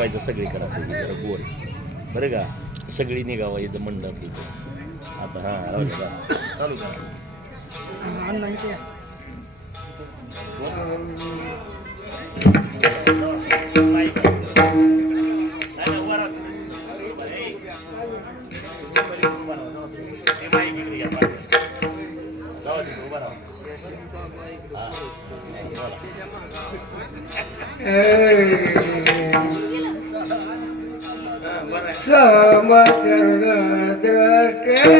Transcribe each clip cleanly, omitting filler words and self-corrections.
ठेवायचं सगळीकडे असं हे जरा गोल बरं का सगळी निघावं इथं मंडप इथं आता हां राहू दे बस चालू करा समचरण द्रष्टे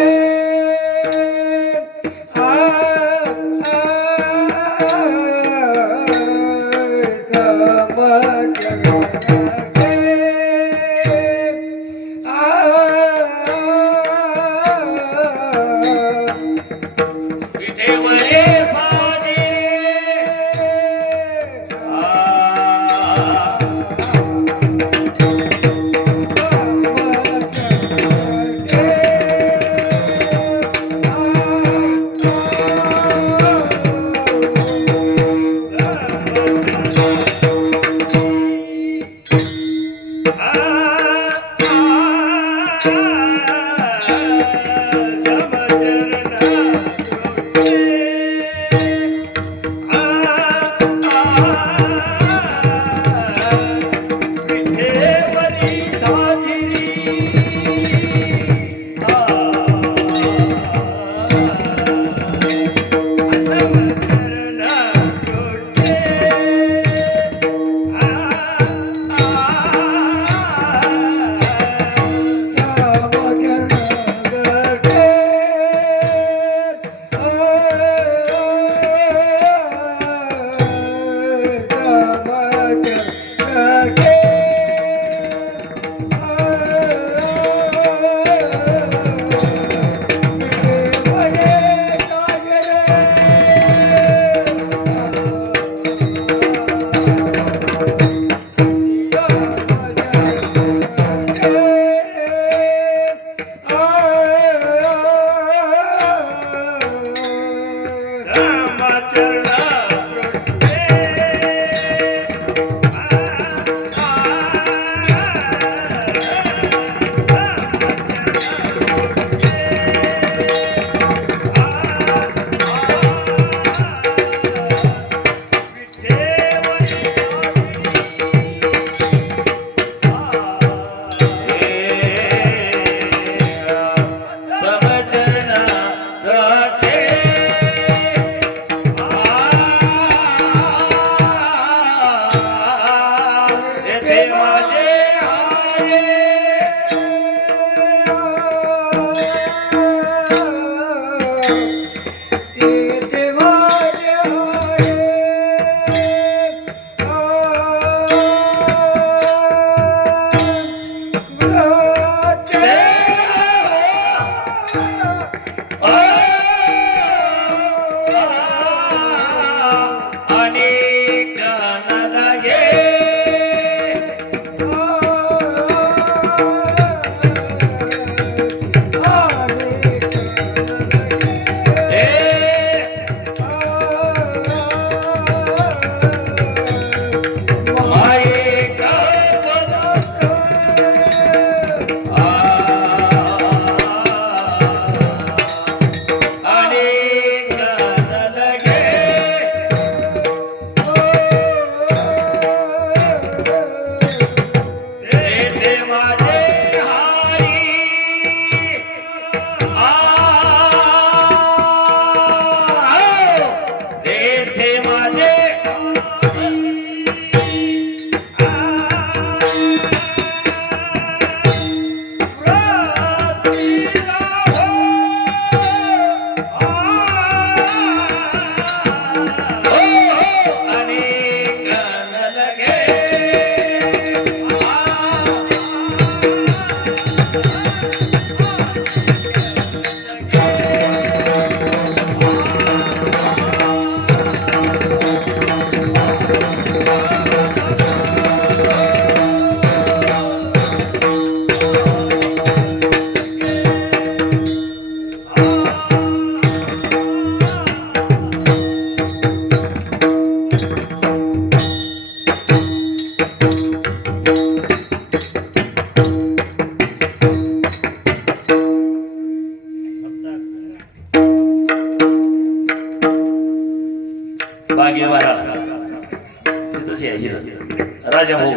राजा भाऊ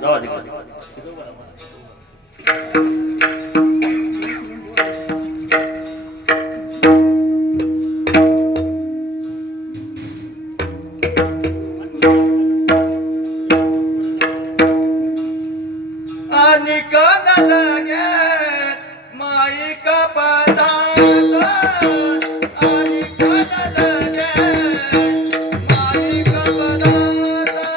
जावा तिकडे आणि कान लगे माईक पदार्थ आणि कान लगे माईक पदार्थ आणि कान लगे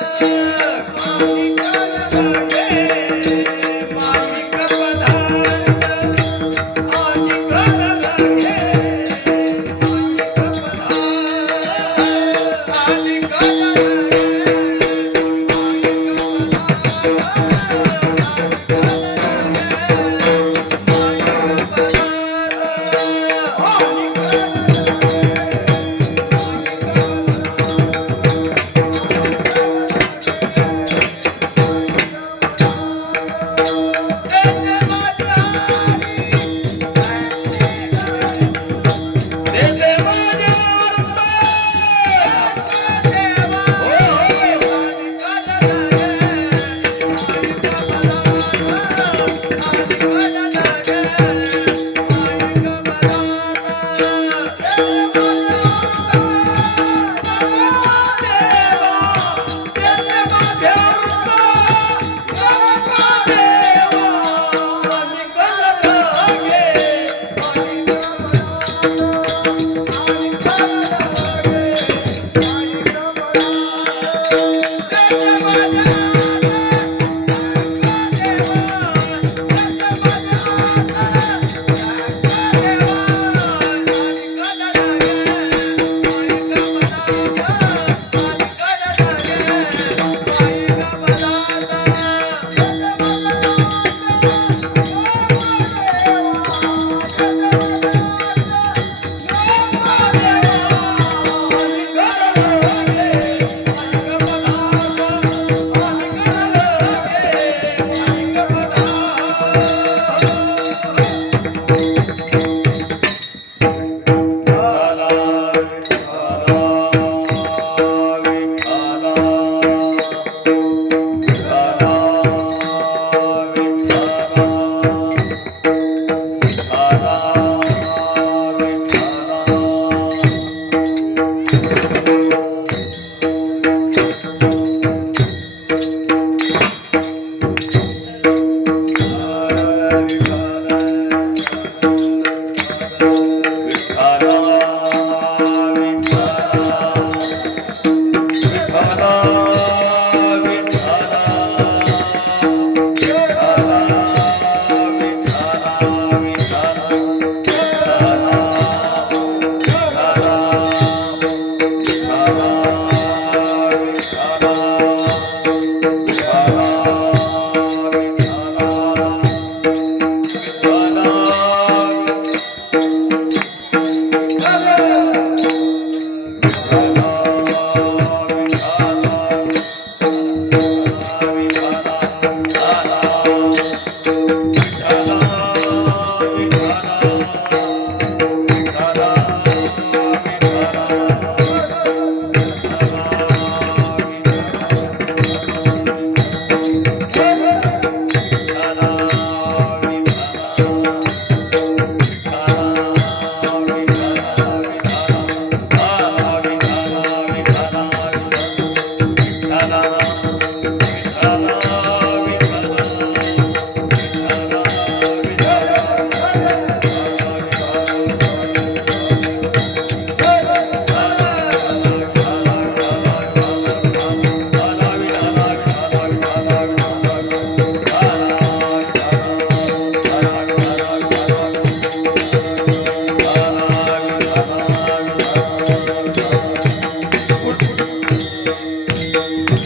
माईक पदार्थ आणि कान लगे माईक पदार्थ आणि कान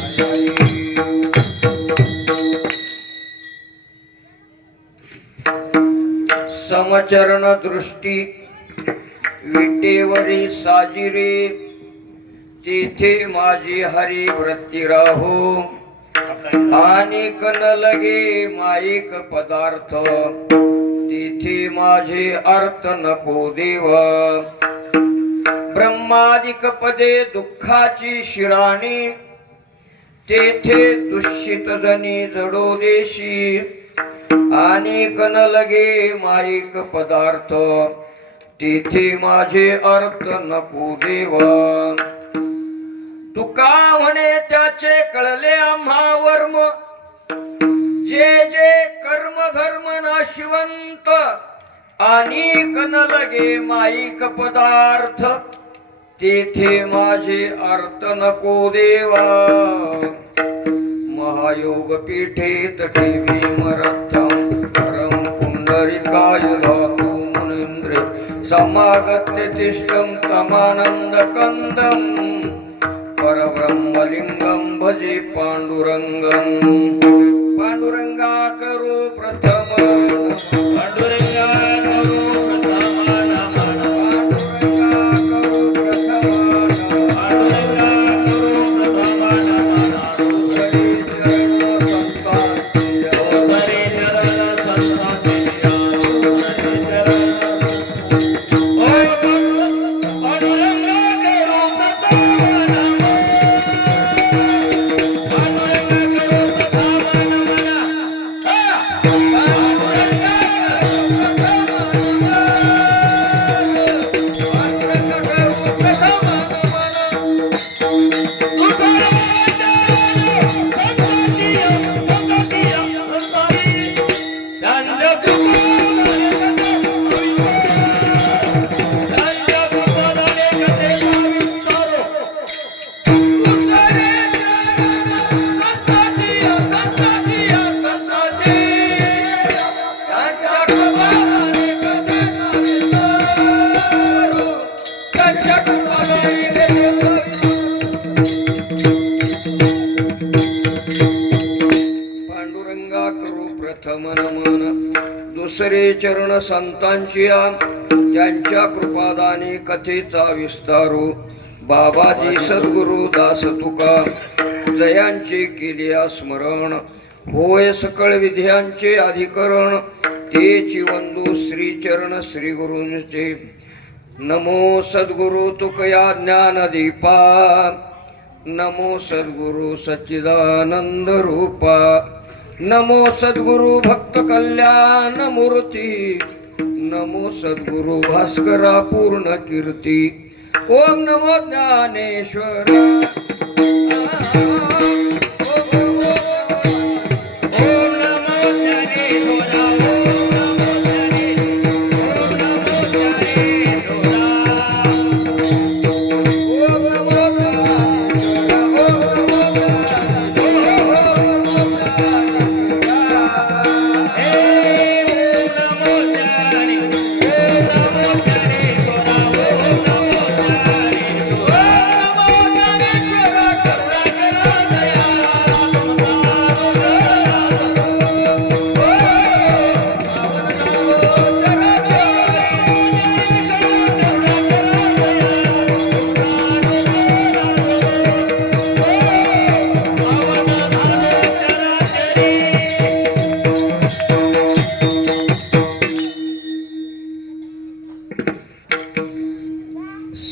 समचरण दृष्टी विटेवरी साजिरे तेथे माझी हरी वृत्ती राहो अनेक न लगे माईक पदार्थ तेथे माझे अर्थ नको देव ब्रह्मादिक पदे दुःखाची शिराणी तेथे दुष्यित जनी जडो देशी आणि कन लगे माईक पदार्थ तेथे माझे अर्थ नको देवा तुका म्हणे त्याचे कळले आम्हा वर्म जे जे कर्म धर्म नाशिवंत आणि कन लगे माईक पदार्थ तेथे माझे अर्थ नको देवा महायोग पीठेत ठेवी मरथम परम पुंडरिकाय धातु मुनींद्र समागत्य तिष्ठं तमानंद कंदम परब्रह्मलिंगम भजे पांडुरंगम पांडुरंगा करू प्रथम पांडुरंगा दुसरे चरण संतांची त्यांच्या कृपादानी कथेचा विस्तारू बाबाजी सद्गुरु दास तुका जयांचे केलिया स्मरण होय सकळ विद्यांचे अधिकरण तेची वंदू श्री चरण श्री गुरूंचे नमो सद्गुरु तुकया ज्ञान दीपा नमो सद्गुरु सच्चिदानंद रूपा नमो सद्गुरु भक्त कल्याण मूर्ती नमो सद्गुरु भास्करा पूर्ण कीर्ती ओम नमो ज्ञानेश्वर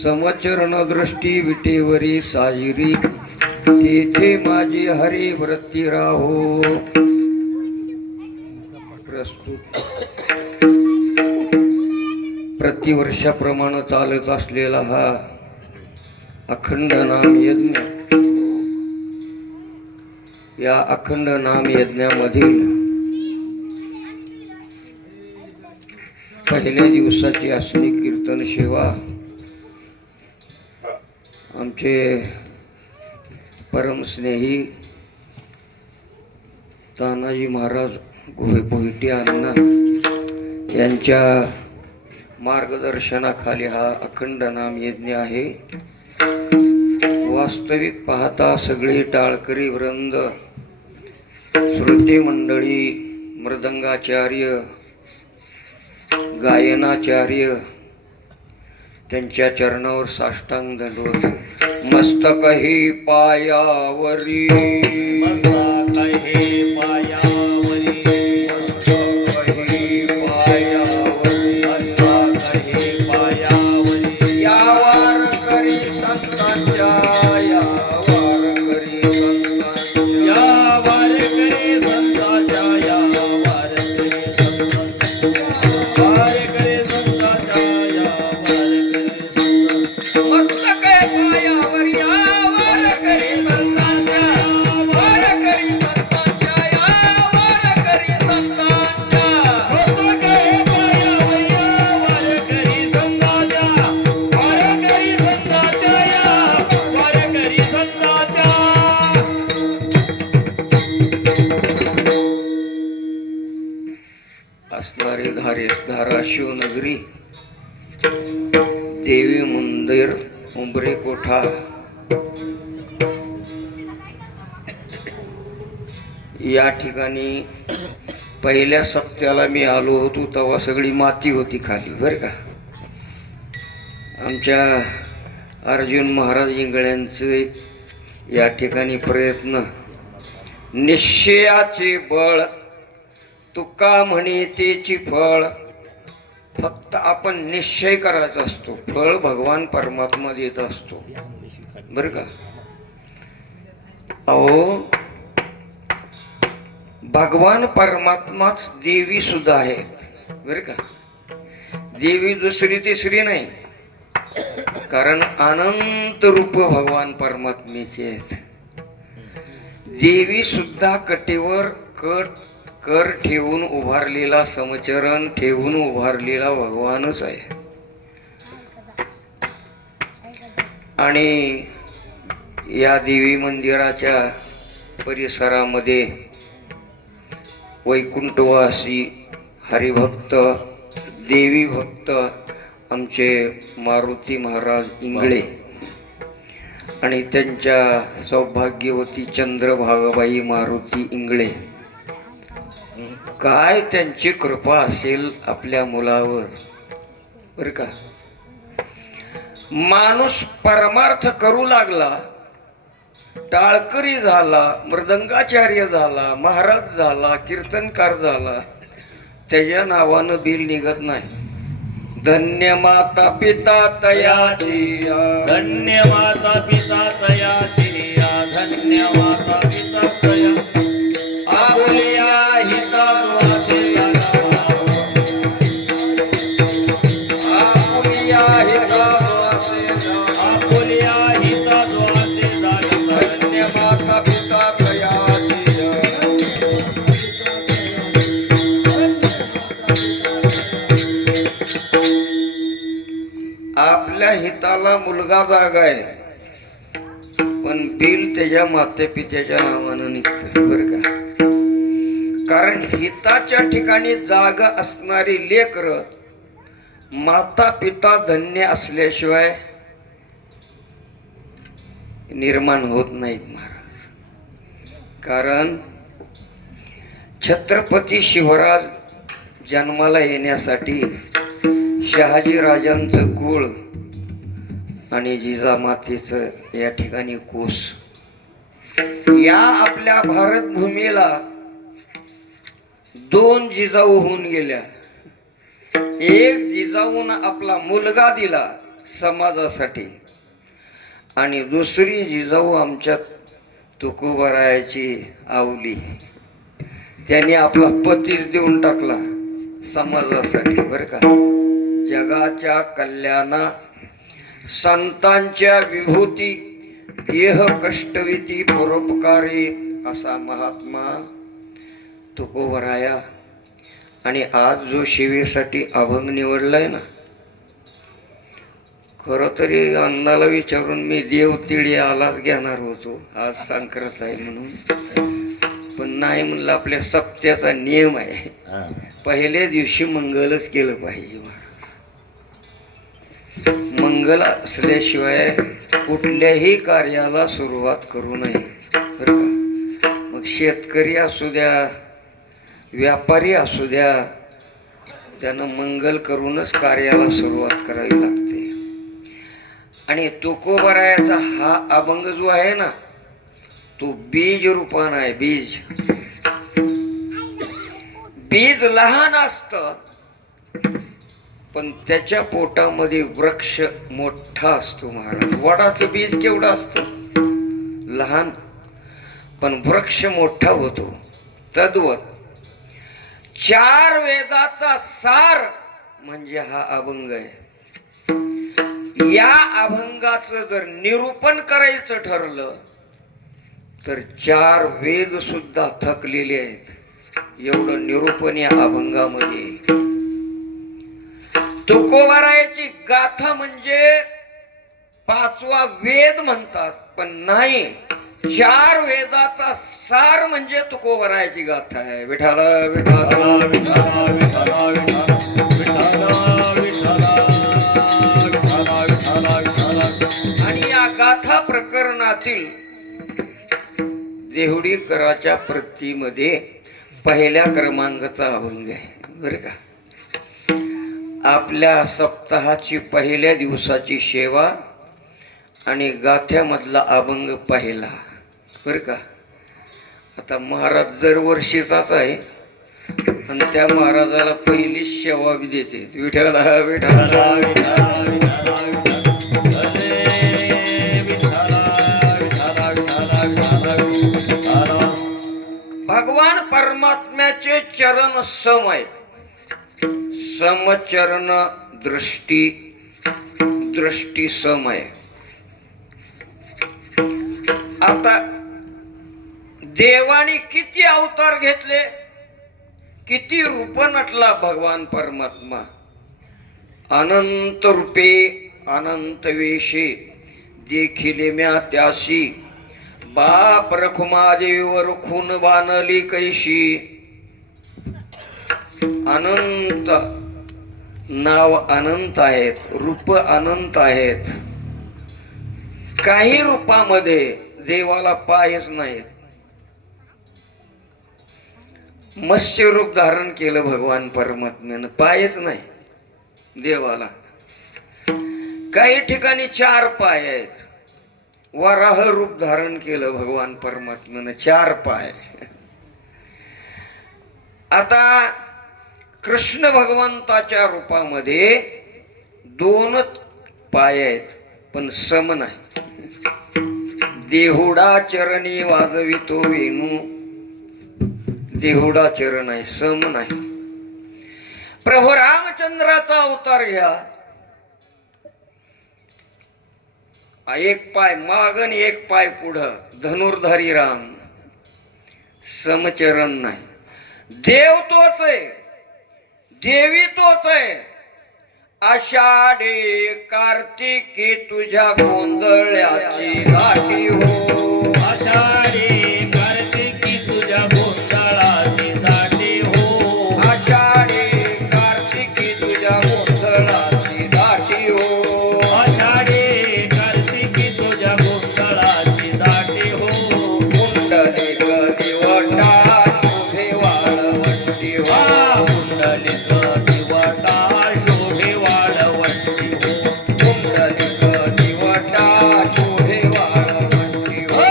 समचरण दृष्टी विटेवरी साजिरी तेथे माझी हरी वृत्ती राहो प्रस्तुत प्रतिवर्षाप्रमाणे चालत असलेला हा अखंड नाम यज्ञ या अखंड नाम यज्ञामधील पहिल्या दिवसाची असली कीर्तन सेवा आमचे परमस्नेही तानाजी महाराज भोईटे अण्णा यांच्या मार्गदर्शनाखाली हा अखंड नाम यज्ञ आहे. वास्तविक पाहता सगळे टाळकरी वृंद, श्रोते मंडळी, मृदंगाचार्य, गायनाचार्य त्यांच्या चरणावर साष्टांग दंडवत. मस्तक हे पायावरी, मस्तक हे पायावरी, मस्तक हे पायावरी, मस्तक हे पायावरी. या वारकरी संतांच्या, या वारकरी संतांच्या असणारी धाराशिव नगरी, देवी मंदिर, उंबरे कोठा, या ठिकाणी पहिल्या सप्त्याला मी आलो होतो तेव्हा सगळी माती होती खाली बरं का. आमच्या अर्जुन महाराज इंगळ्यांचे या ठिकाणी प्रयत्न, निश्चयाचे बळ, तुका म्हणे तेची फळ. फक्त आपण निश्चय करायचा असतो, फळ भगवान परमात्मा देत असतो बरं का. अहो भगवान परमात्माच देवी सुद्धा आहे बरं का. देवी दुसरी तिसरी नाही, कारण अनंत रूप भगवान परमात्मेचे आहेत. देवी सुद्धा कटेवर कर ठेवून उभारलेला, समचरण ठेवून उभारलेला भगवानच आहे. आणि या देवी मंदिराच्या परिसरामध्ये वैकुंठवासी हरिभक्त, देवी भक्त आमचे मारुती महाराज इंगळे आणि त्यांच्या सौभाग्यवती चंद्रभागाबाई मारुती इंगळे, काय त्यांची कृपा असेल आपल्या मुलावर बरं का. माणूस परमार्थ करू लागला, टाळकरी झाला, मृदंगाचार्य झाला, महाराज झाला, कीर्तनकार झाला, त्याच्या नावानं बिल निघत नाही. धन्य माता पिता तयाची, धन्य माता पिता तयाची, धन्य माता पिता तया. आपल्या हितावासे आपल्या हितावासे आपुल्या हिताद्वासे धन्य माता पिता तयाची. आपल्या हिताला मुलगा जागा आहे, पण बिल त्याच्या माते पित्याच्या नावानं निघतं बरं का. कारण हिताच्या ठिकाणी जागा असणारी लेकर माता पिता धन्य असल्याशिवाय निर्माण होत नाहीत महाराज. कारण छत्रपती शिवराज जन्माला येण्यासाठी शहाजी राजांचं कुळ आणि जिजामातेचं या ठिकाणी कोस, या आपल्या भारत भूमीला दोन जिजाऊ होऊन गेल्या. एक जिजाऊन आपला मुलगा दिला समाजासाठी, आणि दुसरी जिजाऊ आमच्या तुकोबारायाची आवली, त्यांनी आपला पतीच देऊन टाकला समाजासाठी बरं का. जगाच्या कल्याणा, संतांच्या विभूती, देह कष्टविती परोपकारी असा महात्मा तुकोबराया. आणि आज जो शिवेसाठी अभंग निवडलाय ना, खर तरी अण्णाला विचारून मी देव तिळी आलाच घेणार होतो, आज संक्रांत आहे म्हणून, पण नाही म्हणलं आपल्या सप्त्याचा नियम आहे, पहिल्या दिवशी मंगलच केलं पाहिजे महाराज. मंगल असल्याशिवाय कुठल्याही कार्याला सुरुवात करू नये बरं का. मग शेतकरी असू द्या, व्यापारी असू द्या, त्यानं मंगल करूनच कार्याला सुरुवात करावी लागते. आणि तुकोबरायाचा हा अभंग जो आहे ना, तो बीज रूपान आहे. बीज बीज लहान असतं, पण त्याच्या पोटामध्ये वृक्ष मोठा असतो महाराज. वडाचं बीज केवढं असतं, लहान, पण वृक्ष मोठा होतो. तद्वत चार वेदाचा सार म्हणजे हा अभंग आहे. या अभंगाचं जर निरूपण करायचं ठरलं तर चार वेद सुद्धा थकलेले आहेत, एवढं निरूपण या अभंगामध्ये. तुकोबारायाची गाथा म्हणजे पाचवा वेद म्हणतात, पण नाही, चार वेदाचा सार म्हणजे तुकोबरायाची गाथा आहे. विठाला विठाला विठाला विठाला विठाला. आणि या गाथा प्रकरणातील देहुडीकराच्या प्रतीमध्ये पहिल्या क्रमांकाचा अभंग आहे बरं का. आपल्या सप्ताहाची पहिल्या दिवसाची सेवा आणि गाथ्यामधला अभंग पहिला बरं का. आता महाराज दरवर्षीचाच आहे आणि त्या महाराजाला पहिली सेवा बी देते. विठ्ठला विठ्ठला भगवान परमात्म्याचे चरण सम आहेत. समचरण दृष्टी दृष्टी सम आहे. आता देवाने किती अवतार घेतले, किती रूप नटला भगवान परमात्मा. अनंत रूपे अनंत वेशे देखिले म्या त्याशी. बाप रखुमादेवर खून बाणली कैशी. अनंत नाव अनंत आहेत, रूप अनंत आहेत. काही रूपामध्ये देवाला पायच नाहीत. मत्स्य रूप धारण केलं भगवान परमात्म्यानं, पायच नाही देवाला. काही ठिकाणी 4 पाय आहेत. वराह रूप धारण केलं भगवान परमात्म्यानं, 4 पाय. आता कृष्ण भगवंताच्या रूपामध्ये 2च पाय आहेत पण सम नाही. देहुडा चरणी वाजवितो वेणू. देहुडा चरण आहे, सम नाही. प्रभू रामचंद्राचा अवतार घ्या, 1 पाय मागन 1 पाय पुढं. धनुर्धारी राम, समचरण नाही. देव तोच आहे, देवी तोच आहे. आषाढे कार्तिकी तुझ्या गोंधळ्याची दाटी हो. आषाढे कार्तिकी तुझ्या गोंधळाची दाटी हो. आषाढे कार्तिकी तुझ्या गोंधळाची दाटी हो. आषाढे कार्तिकी तुझ्या गोंधळाची दाटी हो. कुंडलिक दिवटा शोभे वाळवंटी हो. कुंडलिक दिवटा शोभे वाळवंटी हो. कुंडलिक दिवटा शोभे वाळवंटी हो.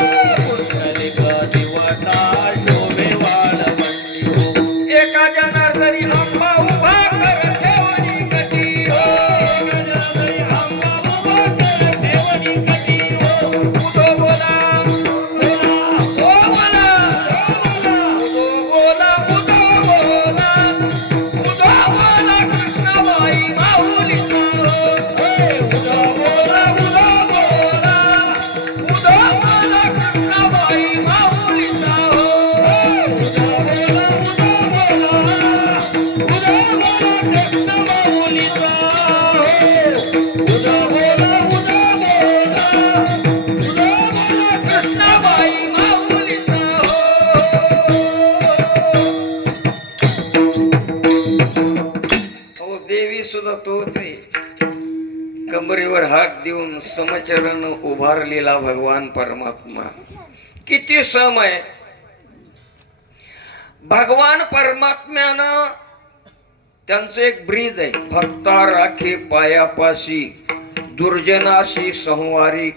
कुंडलिक दिवटा शोभे वाळवंटी हो. एका जनार्दनी आंबा उभा कर ठेवणी कटी हो. एका जनार्दनी आंबा उभा कर ठेवणी कटी हो. उदो बोला बोला ओ बोला उदो बोला उदो बोला उदो बोला कृष्णाबाई माऊलीचा हो. उदो बोला उदो बोला उदो बोला कृष्णाबाई माऊलीचा हो. उदो बोला उदो बोला उदो बोला कृष्ण माऊलीचा हो. उदो बोला उदो बोला उदो बोला कृष्णाबाई माऊलीचा हो. अहो देवी सुद्धा तोच आहे. कमरेवर हात देऊन समचरण उभारलेला भगवान परमात्मा किती सम आहे. भगवान परमात्म्यानं त्यांचं एक ब्रीद आहे. भक्ता राखे पायापाशी दुर्जनाशी संवारी.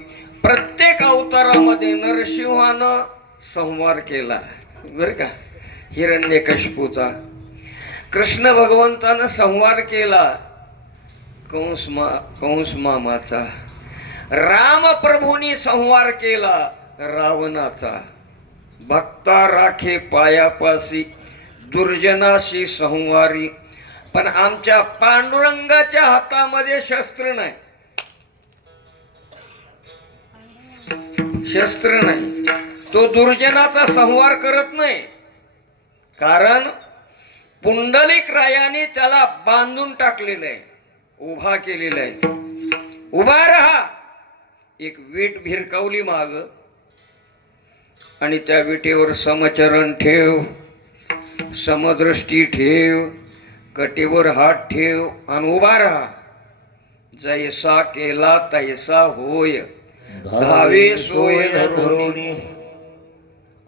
प्रत्येक अवतारामध्ये नरसिंहानं संहार केला बरं का. हिरण्यकशिपूचा कृष्ण भगवंतानं संहार केला कंस मामाचा. रामप्रभूंनी संहार केला रावणाचा. भक्ता राखे पायापासी दुर्जनाशी संवारी. पण आमच्या पांडुरंगाच्या हातामध्ये शस्त्र नाही, शस्त्र नाही. तो दुर्जनाचा संहार करत नाही, कारण पुंडलिक रायाने त्याला बांधून टाकलेलं आहे, उभा केलेला आहे. उभा राहा. एक वीट भिरकावली माग, आणि त्या विटेवर समचरण ठेव, समदृष्टी ठेव, कटेवर हात ठेव आणि उभा राहा. जैसा केला तैसा होय, धावे सोय धरोणी.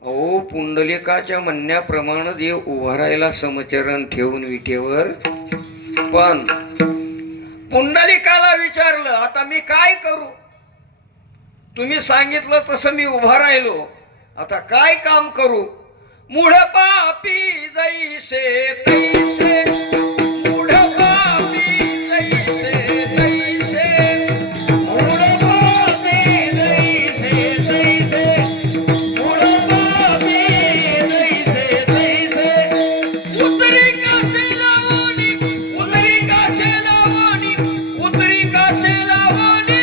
अहो पुंडलिकाच्या म्हणण्याप्रमाणे देव उभा राहिला समचरण ठेवून विटेवर. पण पुंडलिकाला विचारलं, आता मी काय करू? तुम्ही सांगितलं तसं मी उभा राहिलो, आता काय काम करू? मूढ पापी जैसे तैसे, मूढ पापी जैसे तैसे, मूढ पापी जैसे तैसे, मूढ पापी जैसे तैसे. उतरी कासे लावणी, उतरी कासे लावणी, उतरी कासे लावणी.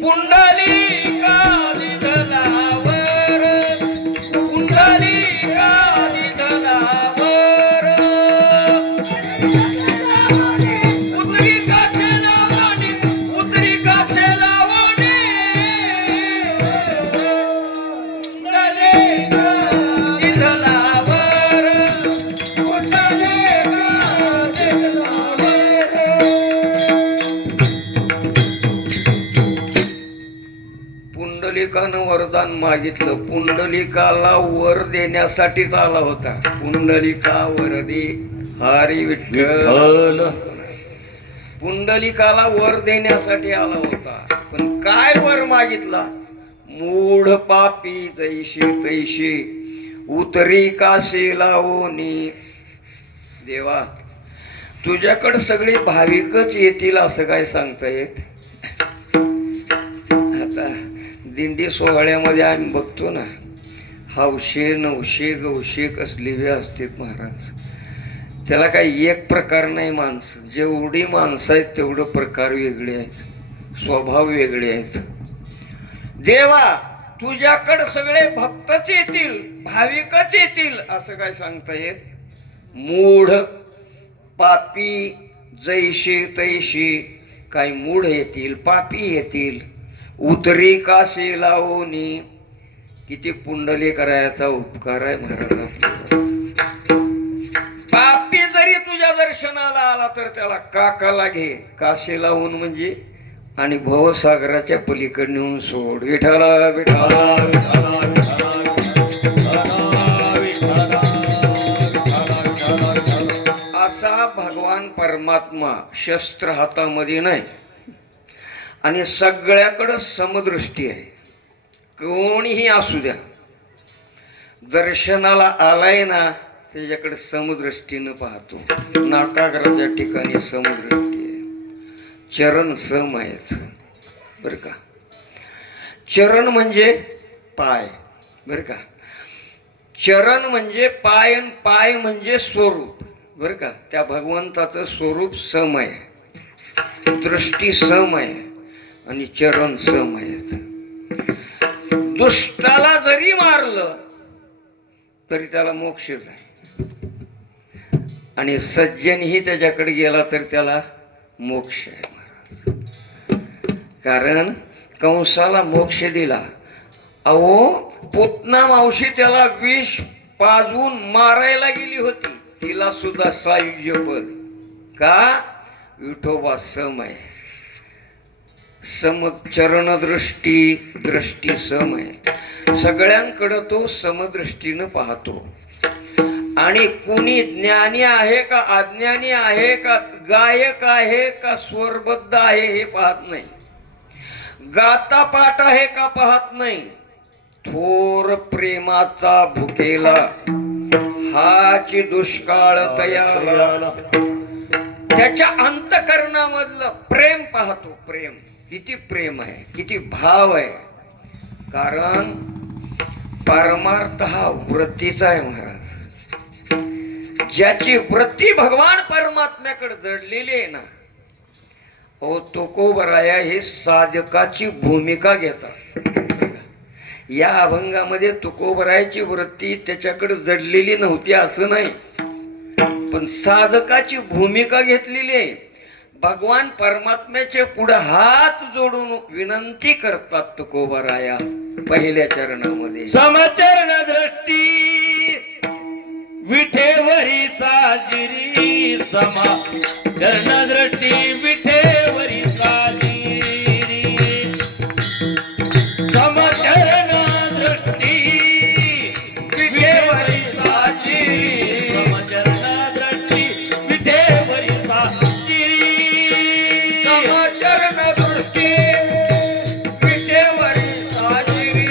पुंडलिका निधनावर, पुंडलिका निधनावर. उतरी कासे लावणी, उतरी कासे लावणी. पुंडलिका निधनावर, पुंडलिका निधनावर. पुंडलिकानं वरदान मागितलं. पुंडलिकाला वर देण्यासाठीच आला होता. पुंडलिका वरदे हरी विठ्ठल. पुंडलिकाला वर देण्यासाठी आला होता. पण काय वर मागितला? मूढ पापी जैशी तैशी, उतरी कासे लावणी. देवा, तुझ्याकडे सगळे भाविकच येतील असं काय सांगता येत? आता दिंडी सोहळ्यामध्ये आम्ही बघतो ना, हौशे नवशे गवशे कसली वे असतात महाराज. त्याला काही एक प्रकार नाही. माणसं जेवढी माणसं आहेत तेवढं प्रकार वेगळे आहेत, स्वभाव वेगळे आहेत. देवा, तुझ्याकडे सगळे भक्तच येतील, भाविकच येतील असं काय सांगता येत? मूढ पापी जैशी तैशी, काही मूढ येतील, पापी येतील. उतरी काशी लावणी. किती पुंडली करायचा उपकार आहे महाराज आपल्याला. पापी जरी तुझ्या दर्शनाला आला तर त्याला काकाला घे, काशी लावून म्हणजे, आणि भवसागराच्या पलीकडे नेऊन सोड. विठाला विठाला विठाला विठाला विठाला विठाला. असा भगवान परमात्मा शस्त्र हातामध्ये नाही आणि सगळ्याकडं समदृष्टी आहे. कोणीही असू द्या, दर्शनाला आलाय ना त्याच्याकडे समदृष्टीनं पाहतो. नाकाग्राच्या ठिकाणी समदृष्टी आहे. चरण सम आहेत बर का. चरण म्हणजे पाय बर का. चरण म्हणजे पाय आणि पाय म्हणजे स्वरूप बर का. त्या भगवंताचं स्वरूप सम आहे, दृष्टी सम आहे आणि चरण सम आहेत. दुष्टाला जरी मारलं तरी त्याला मोक्षच आहे, आणि सज्जनही त्याच्याकडे गेला तर त्याला मोक्ष आहे महाराज. कारण कंसाला मोक्ष दिला. अहो पुतना मावशी त्याला विष पाजवून मारायला गेली होती, तिला सुद्धा सायुज्यपद. का? विठोबा सम आहे. सम चरण दृष्टी, दृष्टी सम आहे. सगळ्यांकडं तो समदृष्टीनं पाहतो. आणि कुणी ज्ञानी आहे का अज्ञानी आहे का गायक आहे का स्वरबद्ध आहे हे पाहत नाही. गाता पाठ आहे का पाहत नाही. थोर प्रेमाचा भुकेला हाची दुष्काळ तयाला. त्याच्या अंतकरणामधलं प्रेम पाहतो. प्रेम किती प्रेम आहे, किती भाव आहे. कारण परमार्थ हा वृत्तीचा आहे महाराज. ज्याची वृत्ती भगवान परमात्म्याकडे जडलेली आहे ना, ओ तुकोबराया हे साधकाची भूमिका घेतात. या अभंगामध्ये तुकोबरायाची वृत्ती त्याच्याकडे जडलेली नव्हती असं नाही, पण साधकाची भूमिका घेतलेली आहे. भगवान परमात्म्याचे पुढे हात जोडून विनंती करतात तुकोबाराया पहिल्या चरणामध्ये. समचरण दृष्टी विठेवरी साजिरी, समा चरण दृष्टी विठेवरी साजिरी, समचरण दृष्टी विठेवरी साजिरी, समचरण दृष्टी विठेवरी साजिरी, समचरण दृष्टी विठेवरी साजिरी,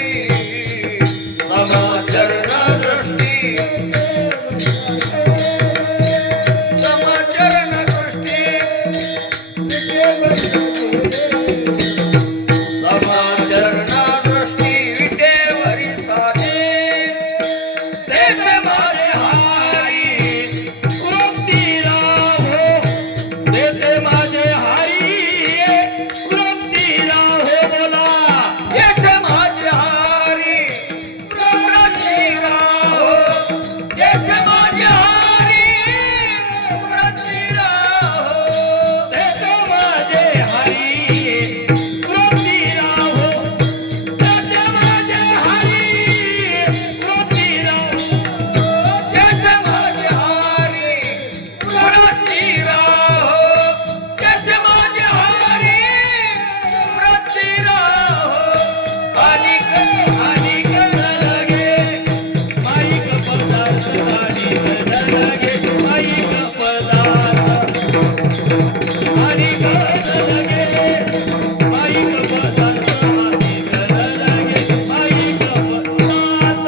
समचरण दृष्टी समचरण दृष्टी समाचरण दृष्टी विठेवरी साजिरी. देते माझे हारी वृत्तीला हो, देते माझे हारी वृत्तीला हो बोला. येथे माझे हारी वृत्तीला हो, येथे माझे हारी वृत्तीला हो. देते माझे हारी वृत्तीला हो, देते माझे हारी वृत्तीला हो. येथे माझे हारी वृत्तीला हो, येथे माझे हारी वृत्तीला हो. आणि लगे माईक पदार्थ, आणि लगे माईक पदार्थ, आणि लगे माईक पदार्थ, आणि लगे माईक पदार्थ.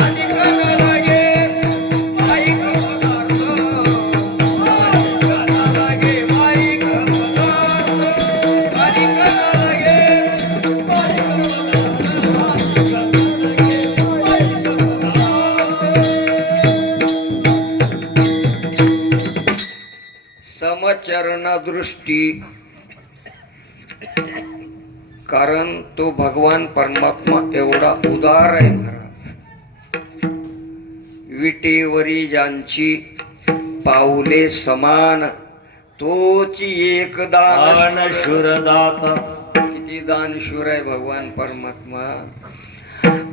आणि कण लागे माईक पदार्थ, कण लागे माईक पदार्थ, आणि कण लागे माईक समचरण दृष्टी. कारण तो भगवान परमात्मा एवढा उदार आहे महाराज. विटेवरी ज्यांची पाऊले समान, तोच एक दान. दान शुरदाता. किती दानशूर आहे भगवान परमात्मा.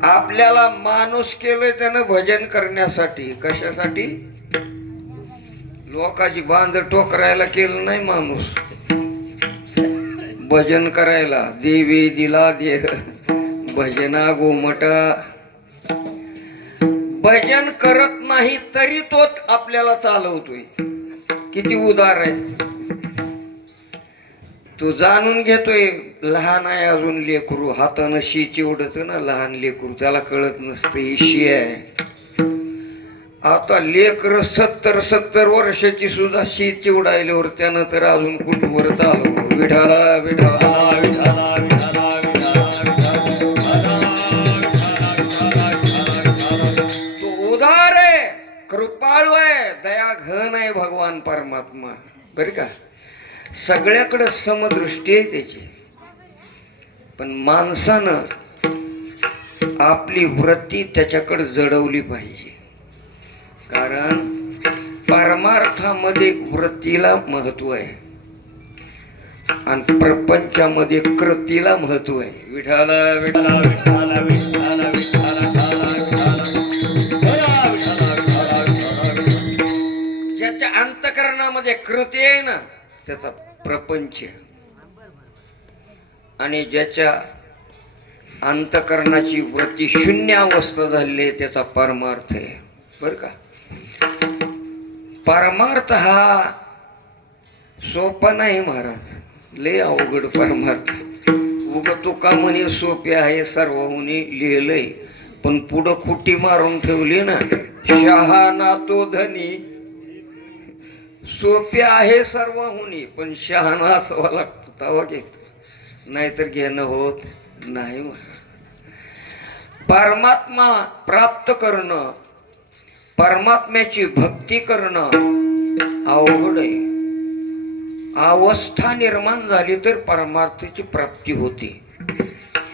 आपल्याला माणूस केलंय त्यानं भजन करण्यासाठी. कशासाठी? लोकांची बांध टोकरायला केलं नाही माणूस, भजन करायला. देवी दिला देह भजना गोमटा. भजन करत नाही तरी तो आपल्याला चालवतोय. किती उदार आहे. तो जाणून घेतोय लहान आहे अजून लेकरू, हातानं शी चिवडत ना लहान लेकरू, त्याला कळत नसतं ही शी आहे. आता लेकर 70 वर्षाची सुद्धा शी चिवडायल्यावर त्यानं तर अजून कुठवर चालव. विठाला विठाला विठाला विठाला तो उदार आहे, कृपाळू आहे, दया घन आहे भगवान परमात्मा. बर का. सगळ्याकडे समदृष्टी आहे त्याची. पण माणसानं आपली वृत्ती त्याच्याकडे जडवली पाहिजे. कारण परमार्थामध्ये वृत्तीला महत्व आहे आणि प्रपंचामध्ये कृतीला महत्व आहे. विठाला विठाला विठाला विठाला विठाला ज्याच्या अंतकरणामध्ये कृती आहे ना त्याचा प्रपंच, आणि ज्याच्या अंतकरणाची वृत्ती शून्य अवस्था झालेली आहे त्याचा परमार्थ आहे. बर का. परमार्थ हा सोपा नाही महाराज, लय अवघड परमार्थ. उग तुका म्हणे सोपे आहे सर्वहुनी लिहिलंय, पण पुढं खुटी मारून ठेवली ना. शहाणा तो धनी. सोपे आहे सर्वहुनी पण शहाणा असावा लागतो तवा घेत, नाहीतर घेणं होत नाही. परमात्मा प्राप्त करणं, परमात्म्याची भक्ती करणं अवघड आहे. अवस्था निर्माण झाली तर परमार्थाची प्राप्ती होते.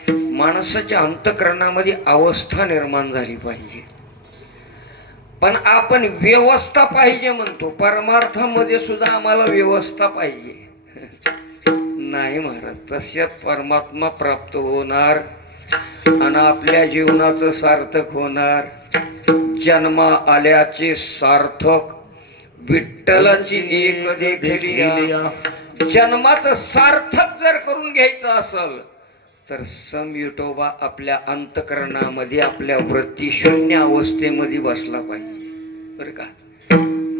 माणसाच्या अंतःकरणामध्ये अवस्था निर्माण झाली पाहिजे. पण आपण व्यवस्था पाहिजे म्हणतो, परमार्थामध्ये सुद्धा आम्हाला व्यवस्था पाहिजे. नाही महाराज, तशात परमात्मा प्राप्त होणार आणि आपल्या जीवनाचं सार्थक होणार. जन्मा आल्याचे सार्थक विठ्ठलाची एक देखली. जन्माचं सार्थक जर करून घ्यायचं असेल तर समविठोबा आपल्या अंतकरणामध्ये आपल्या वृत्ती शून्य अवस्थेमध्ये बसला पाहिजे बर का.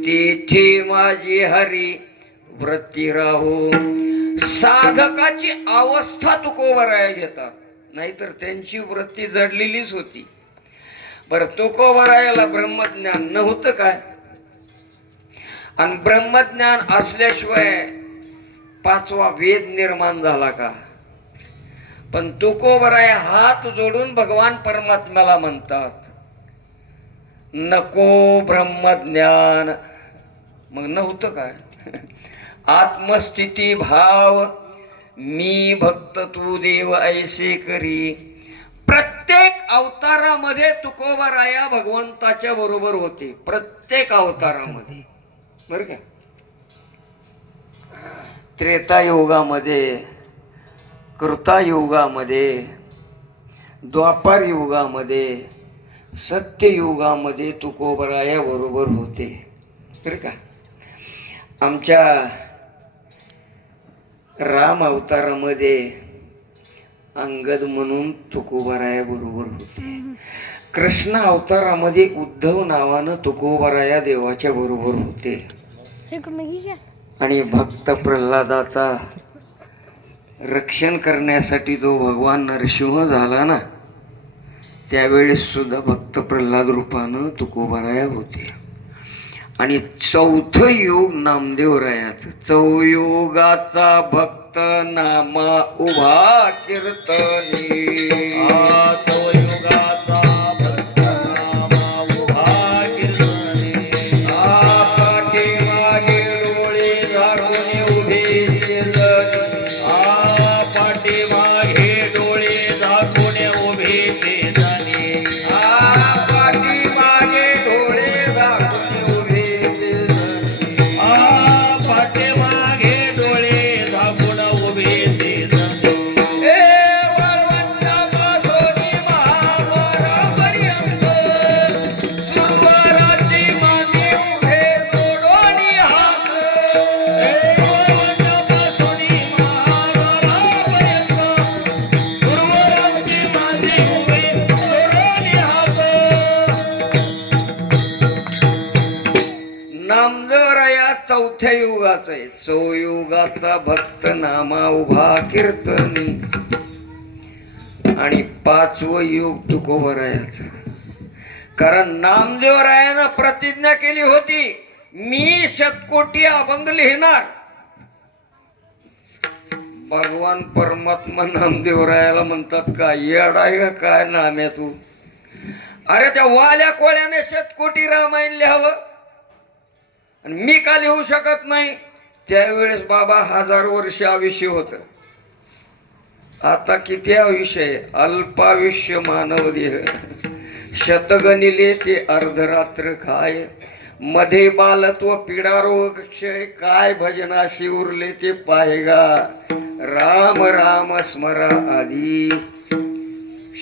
तेथे माझी हरी वृत्ती राहू. साधकाची अवस्था तुकोबराया घेतात, नाहीतर त्यांची वृत्ती जडलेलीच होती. बर, तुकोबरायाला ब्रह्मज्ञान नव्हतं काय, आणि ब्रह्मज्ञान असल्याशिवाय पाचवा वेद निर्माण झाला का. पण तुकोबराया हात जोडून भगवान परमात्म्याला म्हणतात, नको ब्रह्मज्ञान. मग नव्हतं काय, आत्मस्थिती भाव मी भक्त तू देव ऐसे करी. प्रत्येक अवतारामध्ये तुकोबराया भगवंताच्या बरोबर होते, प्रत्येक अवतारामध्ये बर का. त्रेतायुगामध्ये, कृतायुगामध्ये, द्वापार युगामध्ये, सत्ययुगामध्ये तुकोबराया बरोबर होते बर का. आमच्या राम अवतारामध्ये अंगद म्हणून तुकोबराया बरोबर होते. कृष्ण अवतारामध्ये उद्धव नावानं तुकोबराया देवाच्या बरोबर होते. आणि भक्त प्रल्हादाचा रक्षण करण्यासाठी जो भगवान नरसिंह झाला ना, त्यावेळेस सुद्धा भक्त प्रल्हाद रूपानं तुकोबराया होते. आणि चौथं युग नामदेवरायाचं. चौयुगाचा भक्त नामा उभा कीर्तनी. चौयुगाचा भक्त नामा उभा कीर्तनी. पाठीमागे डोळे झाकून उभे तेजनी. पाठीमागे डोळे झाकून उभे तेजनी. पाठीमागे डोळे झाकून चौथ्या युगाचा आहे. चौयुगाचा भक्त नामा उभा कीर्तनी. आणि पाचवं युग तुकोबरायाचं. कारण नामदेवरायानं प्रतिज्ञा केली होती, मी शतकोटी अभंग लिहिणार. भगवान परमात्मा नामदेवरायाला म्हणतात, का येड आहे का काय नाम्या तू. अरे त्या वाल्या कोळ्याने शतकोटी रामायण लिहावं आणि मी का लिहू शकत नाही. त्यावेळेस बाबा 1000 वर्ष आयुष्य होत. आता किती आयुष्य आहे, अल्पायुष्य मानव देह. शतगणिले ते अर्धरात्र खाय. मध्ये बालत्व पीडारोग क्षय. काय भजनाशी उरले ते पायगा. राम राम स्मरा आधी.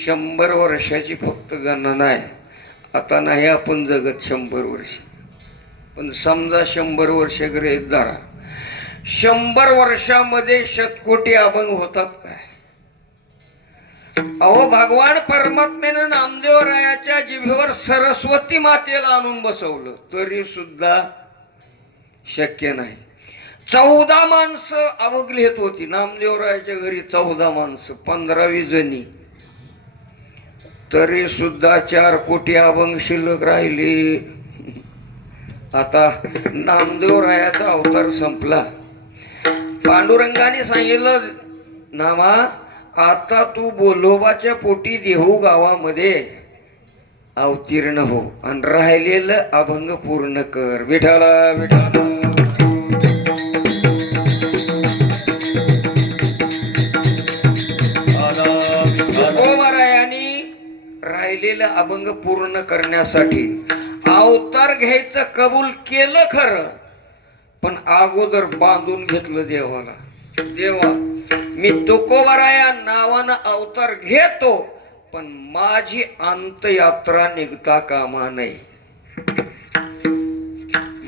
100 वर्षाची फक्त गणना आहे. आता नाही आपण जगत 100 वर्ष, पण समजा 100 वर्ष गृहीत धरा. 100 वर्षामध्ये शतकोटी अभंग होतात काय. अहो भगवान परमात्मेनं नामदेवरायाच्या जिभेवर सरस्वती मातेला आणून बसवलं तरी सुद्धा शक्य नाही. 14 माणसं अभंग लिहित होती नामदेवरायाच्या घरी. 14 माणसं, 15-20 जणी, तरी सुद्धा 4 कोटी अभंग शिल्लक राहिली. आता नामदेवरायाचा अवतार संपला. पांडुरंगाने सांगितलं, नामा आता तू बोलोबाच्या पोटी देहू गावामध्ये अवतीर्ण हो आणि राहिलेलं अभंग पूर्ण कर. विठाला विठाला. तुकोबरायाने राहिलेलं अभंग पूर्ण करण्यासाठी अवतार घ्यायचं कबूल केलं खरं, पण अगोदर बांधून घेतलं देवाला. देवा, मी तुकोबराया नावानं अवतार घेतो, पण माझी अंतयात्रा निघता कामा नये.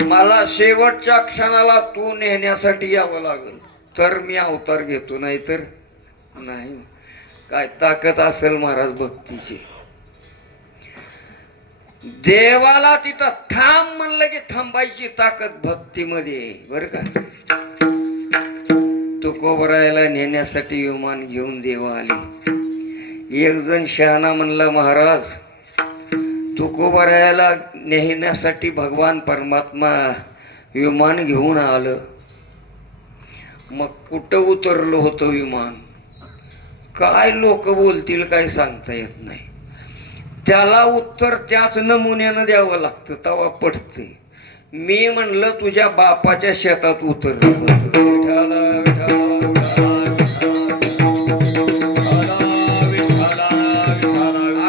मला शेवटच्या क्षणाला तू नेण्यासाठी यावं लागल तर मी अवतार घेतो, नाही तर नाही. काय ताकद असेल महाराज भक्तीची. देवाला तिथं थांब म्हणलं की थांबायची ताकद भक्तीमध्ये आहे बरं का. तुकोबरायला नेण्यासाठी विमान घेऊन देवा आले. एक जण शहाणा म्हणला, महाराज तुकोबरायला नेण्यासाठी भगवान परमात्मा विमान घेऊन आलं, मग कुठं उतरलं होतं विमान, काय लोक बोलतील काय सांगता येत नाही. त्याला उत्तर त्याच नमुन्यानं द्यावं लागतं, तवा पटते. मी म्हणलं तुझ्या बापाच्या शेतात उतरलं होतं. विठाला विठाला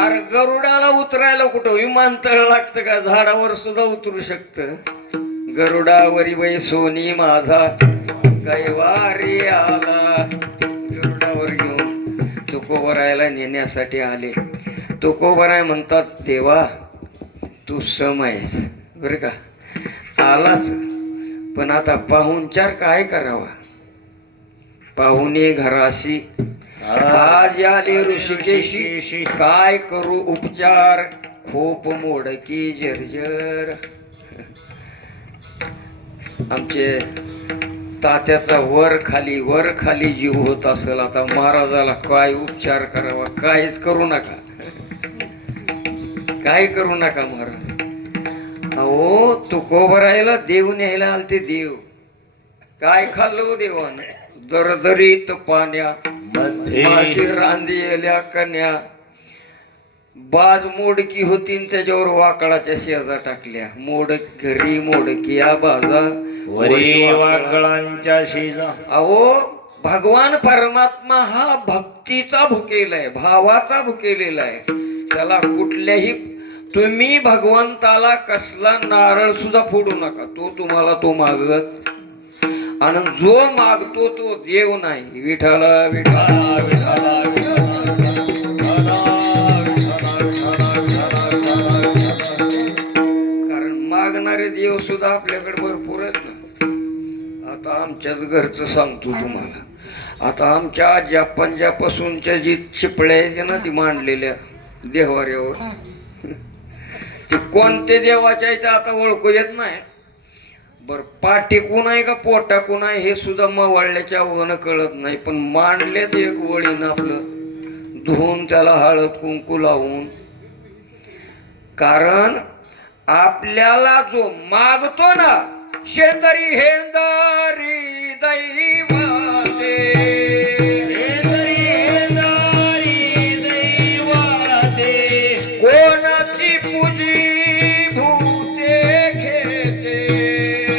अरे गरुडाला उतरायला कुठं विमानतळ लागतं का? झाडावर सुद्धा उतरू शकतं. गरुडावरी बाई सोनी माझा कैवारी आला. गरुडावर घेऊन तुकोबरायला नेण्यासाठी आले. तुकोबराय म्हणतात, देवा तू सम आहेस बरं का, आलाच, पण आता पाहुणचार काय करावा? पाहुणे घराशी आज आले ऋषिकेशी, काय करू उपचार, खूप मोडकी जर्जर. आमचे तात्याचा वर खाली जीव होत असेल. आता महाराजाला काय उपचार करावा? काहीच करू नका, काय करू नका महाराज. अहो तुकोबरायला देव न्यायला आलते. देव काय खाल्लं देवानं? दरदरीत पाण्या माझी रांधेल्या कन्या. बाज मोडकी होती त्याच्यावर वाकळाच्या शेजा टाकल्या. घरी मोडकिया बाजा वरी वाकळांच्या शेजा. अहो भगवान परमात्मा हा भक्तीचा भुकेला आहे, भावाचा भुकेलेला आहे. त्याला कुठल्याही, तुम्ही भगवंताला कसला नारळ सुद्धा फोडू नका, तो तुम्हाला तो मागत, आणि जो मागतो तो देव नाही. विठाला विठाला विठाला कारण मागणारे देव सुद्धा आपल्याकडे भरपूर आहेत ना. आता आमच्याच घरचं सांगतो तुम्हाला. आता आमच्या आज्या पंजापासूनच्या जी चिपळ्या आहेत ना, ती मांडलेल्या देवाऱ्यावर, ते कोणते देवाच्या आहे ते आता ओळखू येत नाही. बर पाठी कोण आहे का पोटा कोण आहे हे सुद्धा मवाळल्याच्या वन कळत नाही. पण मांडलेत एक वळीनं आपलं धुवून त्याला हळद कुंकू लावून. कारण आपल्याला जो मागतो ना, शेंदरी हेंदरी दैवाते, कोणाची पूजी भूते घेते,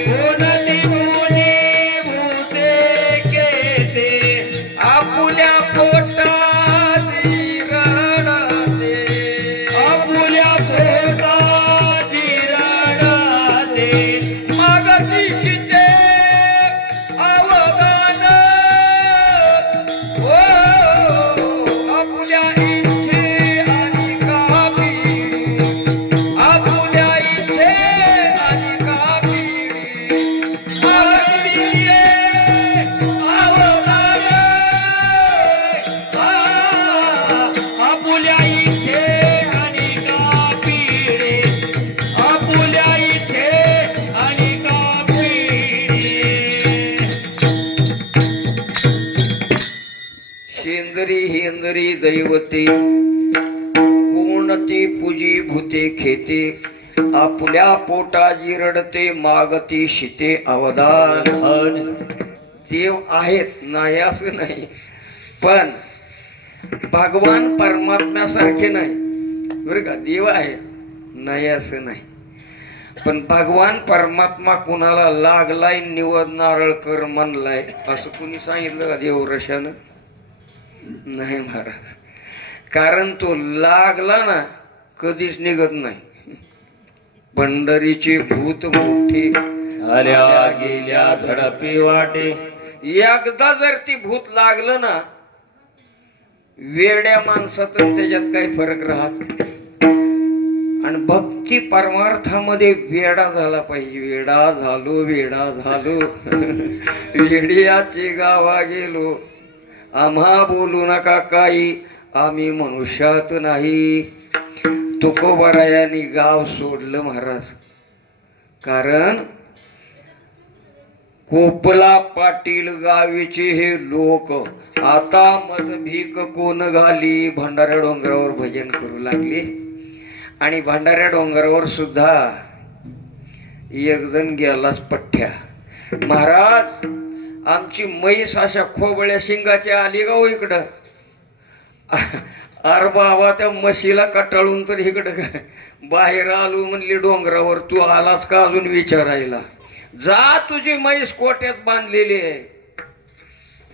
कोणाची पूजी भूते घेते, आपुल्या पोटाची रडते, आपुल्या पोटाची रडते, मागची शिते अवदान, ओ आपुल्या इच्छे आणि काबिडी, आपुल्या इच्छे आणि काबिडी, मागची अवदान, आपुल्या इच्छे आणि काबिडी, आपुल्या इच्छे आणि काबिडी. शेंदरी हेंदरी दैवते, कोणती पूजी भूते खेते, आपल्या पोटाजी रडते, मागती शिते अवदान. देव आहेत नाही असं नाही, पण भगवान परमात्म्यासारखे नाही बरं का. देव आहेत नाही असं नाही, पण भगवान परमात्मा कुणाला लागलाय निवद नारळ कर म्हणलाय असं कुणी सांगितलं का देवरशानं? नाही महाराज. कारण तो लागला ना कधीच निघत नाही. पंढरीची भूत मोठी आल्या गेल्या झडपी वाटे. एकदा जर ती भूत लागलं ना, वेड्या माणसात त्याच्यात काही फरक राहत. आणि भक्ती परमार्थामध्ये वेडा झाला पाहिजे. वेडा झालो वेडियाची गावा गेलो, आम्हा बोलू नका काही, आम्ही मनुष्यात नाही. तुकोबारायांनी गाव सोडलं महाराज. कारण कोपला पाटील गावीचे हे लोक आता मज भीक कोण घाली भंडाऱ्या डोंगरावर भजन करू लागले. आणि भंडाऱ्या डोंगरावर सुद्धा एक जण गेलाच पठ्ठ्या. महाराज आमची म्हैस अशा खोबळ्या शिंगाची आली का हो इकडं. अरे बाबा त्या म्हशीला कटाळून तर इकडं बाहेर आलो म्हणली डोंगरावर. तू आलास का अजून विचारायला. जा तुझी म्हैस कोट्यात बांधलेली आहे.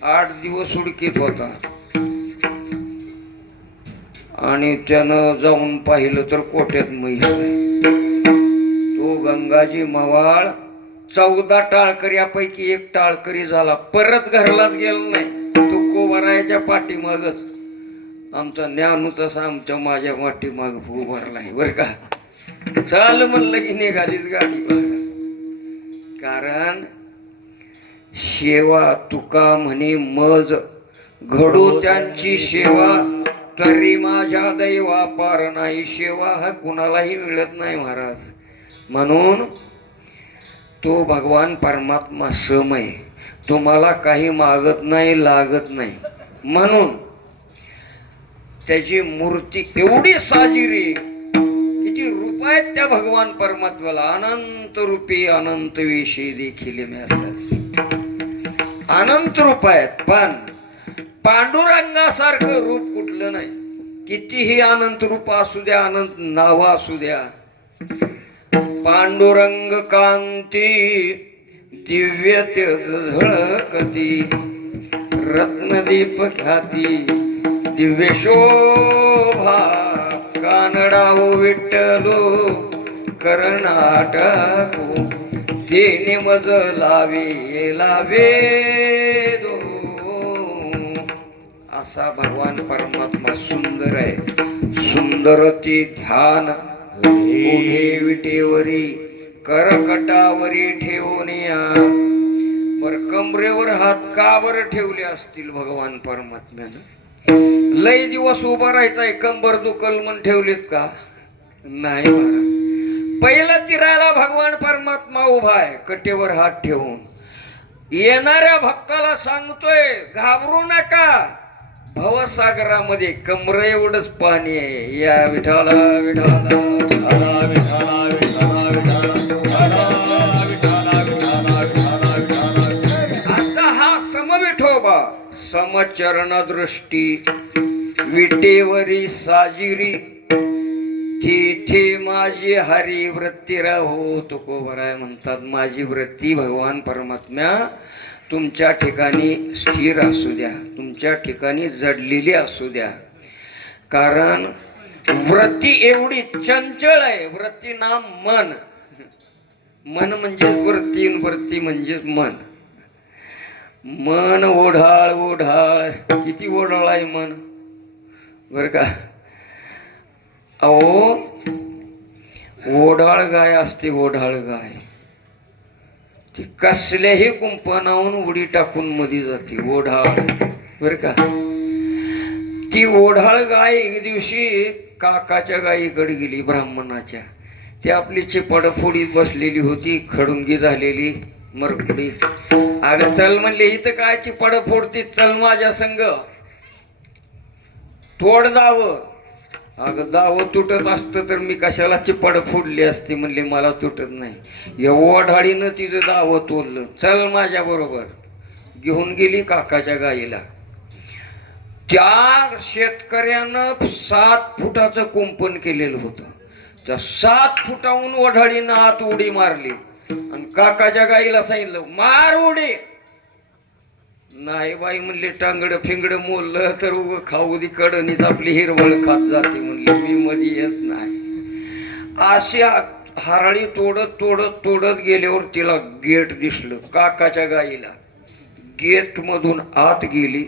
8 दिवस उडकीत होता. आणि त्यानं जाऊन पाहिलं तर कोट्यात म्हैस आहे. तो गंगाजी मवाळ 14 टाळकऱ्यापैकी एक टाळकरी झाला. परत घरलाच गेला नाही. तुकोबारायाच्या पाठीमागच आमचा ज्ञानू तसा आमच्या माझ्या पाठीमाग उभारलाय बर का. चाल म्हणलं की निघालीच गाडी. कारण सेवा तुका म्हणे मज घडू त्यांची सेवा, तरी माझ्या दैवा पार नाही. सेवा हा कुणालाही मिळत नाही महाराज. म्हणून तो भगवान परमात्मा समय तुम्हाला काही मागत नाही लागत नाही. म्हणून त्याची मूर्ती एवढी साजिरी, किती रूप आहेत त्या भगवान परमात्म्याला. अनंत रूपी अनंत विषयी देखील मिळतात. अनंत रूप आहेत. पण पांडुरंगासारखं रूप कुठलं नाही. कितीही अनंत रूप असू द्या, अनंत नाव असू द्या. पांडुरंग कांती दिव्य झळकती, रत्नदीप ख्याती दिव्य शोभा, कानडाओ विठ्ठलो कर्नाटको, तेने मज लावे दो. असा भगवान परमात्मा सुंदर आहे. सुंदर ती ध्यान उभे विटेवरी करकटावरी ठेवूनिया. बर कमरेवर हात का बर ठेवले असतील भगवान परमात्म्यानं. लय दिवस उभा राहायचाय कंबर दुकल म्हणून ठेवलेत का नाही महाराज. पहिला तिराला भगवान परमात्मा उभा आहे कटेवर हात ठेवून. येणाऱ्या भक्ताला सांगतोय घाबरू नका. भवसागरामध्ये कमर एवढंच पाणी आहे. या विठाला विठाला विठाला विठाला विठाला विठाला विठाला विठाला विठाला असा हा समविठोबा. समचरण दृष्टी विटेवरी साजिरी, तिथे माझी हरी वृत्ती राहो. तुकोबाराय म्हणतात माझी वृत्ती भगवान परमात्म्या तुमच्या ठिकाणी स्थिर असू द्या, तुमच्या ठिकाणी जडलेली असू द्या. कारण वृत्ती एवढी चंचल आहे. वृत्ती नाम मन. मन म्हणजेच वृत्ती, वृत्ती म्हणजेच मन. मन ओढाळ ओढाळ, किती ओढाळ आहे मन बर का. अहो ओढाळ गाय असते. ओढाळ गाय ती कसल्याही कुंपणाहून उडी टाकून मध्ये जाते. ओढाळ बर का. ती ओढाळ गाय एक दिवशी काकाच्या गायीकडे गेली ब्राह्मणाच्या. ती आपली चिपड फोडीत बसलेली होती, खडुंगी झालेली मरकुडी. अगं चल म्हणले इथं काय चिपड फोडती, चल माझ्या संग तोड दाव. अगं दाव तुटत असतं तर मी कशाला चिपड फोडली असती. म्हणले मला तुटत नाही. एवढाळीनं तिचं दाव तोडलं. चल माझ्या बरोबर. घेऊन गेली काकाच्या गाईला. त्या शेतकऱ्यानं 7 फुटाचं कुंपण केलेलं होतं. त्या 7 फुटाहून ओढाळीनं आत उडी मारली आणि काकाच्या गाईला सांगितलं मार उडी. नाही बाई म्हणले टांगड फिंगड मोडलं तर उग खाऊ दे कडणीच आपली हिरवळ खात जाते म्हणले. मी मध्ये येत नाही. अशी हराळी तोडत तोडत तोडत गेल्यावर तिला गेट दिसलं काकाच्या गाईला. गेट मधून आत गेली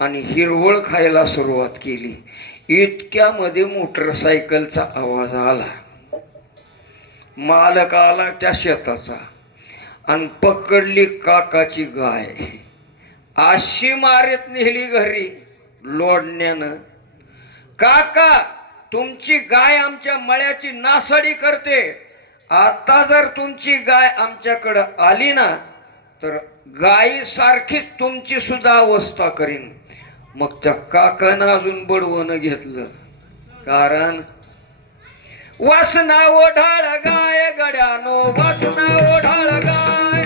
आणि हिरवळ खायला सुरुवात केली. इतक्यामध्ये मोटरसायकलचा आवाज आला. मालक आला त्या शेताचा आणि पकडली काकाची गाय. अशी मारत नेली घरी लोडण्यानं. काका, तुमची गाय आमच्या मळ्याची नासाडी करते. आता जर तुमची गाय आमच्याकडं आली ना तर गायी सारखीच तुमची सुद्धा अवस्था करीन. मग त्या काकानं अजून बडवणं घेतलं. कारण वासना ओढाळ गाय गड्यानो, वासना ओढाळ गाय,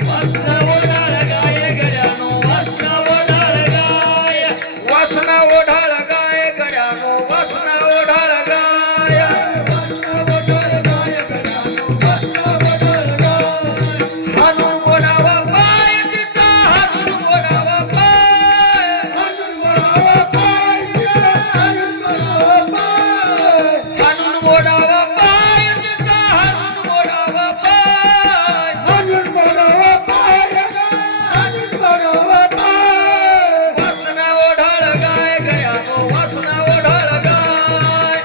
वासना ओढाळ गाय गड्यानो, वासना ओढाळ गाय, वासना ओढाळ गाय गड्यानो, वासना ओढाळ गाय, वासना ओढाळ गाय गड्यानो, वासना ओढाळ गाय. हाणून ओढावा पाय तिचा, हाणून ओढावा पाय, हाणून ओढावा पाय, हाणून ओढावा पाय, हाणून ओढावा पाय तिचा, हाणून ओढावा पाय, हाणून ओढावा पाय, हाणून ओढावा पाय. वासना ओढाळ गाय गड्यानो, वासना ओढाळ गाय,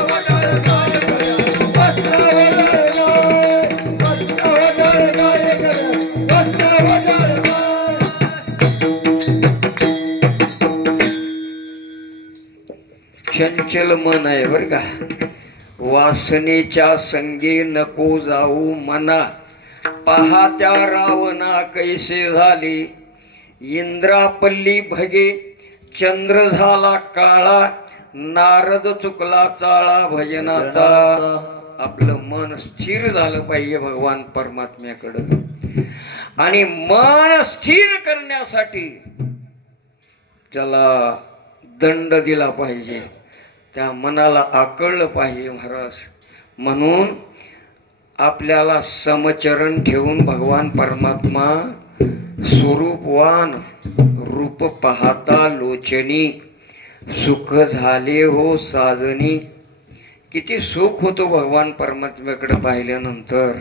ओढाळ गाय गड्यानो, वासना ओढाळ गाय, वासना ओढाळ गाय गड्यानो, वासना ओढाळ गाय. चंचल मन आहे बर का. वासनेच्या संगे नको जाऊ मना, पाहत्या रावणा कैसे झाले. इंद्रापल्ली भगे चंद्र झाला काळा, नारद चुकला चाळा भजनाचा. आपलं मन स्थिर झालं पाहिजे भगवान परमात्म्याकडं. आणि मन स्थिर करण्यासाठी त्याला दंड दिला पाहिजे. त्या मनाला आकळलं पाहिजे महाराज. म्हणून आपल्याला समचरण ठेवून भगवान परमात्मा स्वरूपवान रूप पाहता लोचनी, सुख झाले हो साजनी. किती सुख होतो भगवान परमात्म्याकडे पाहिल्यानंतर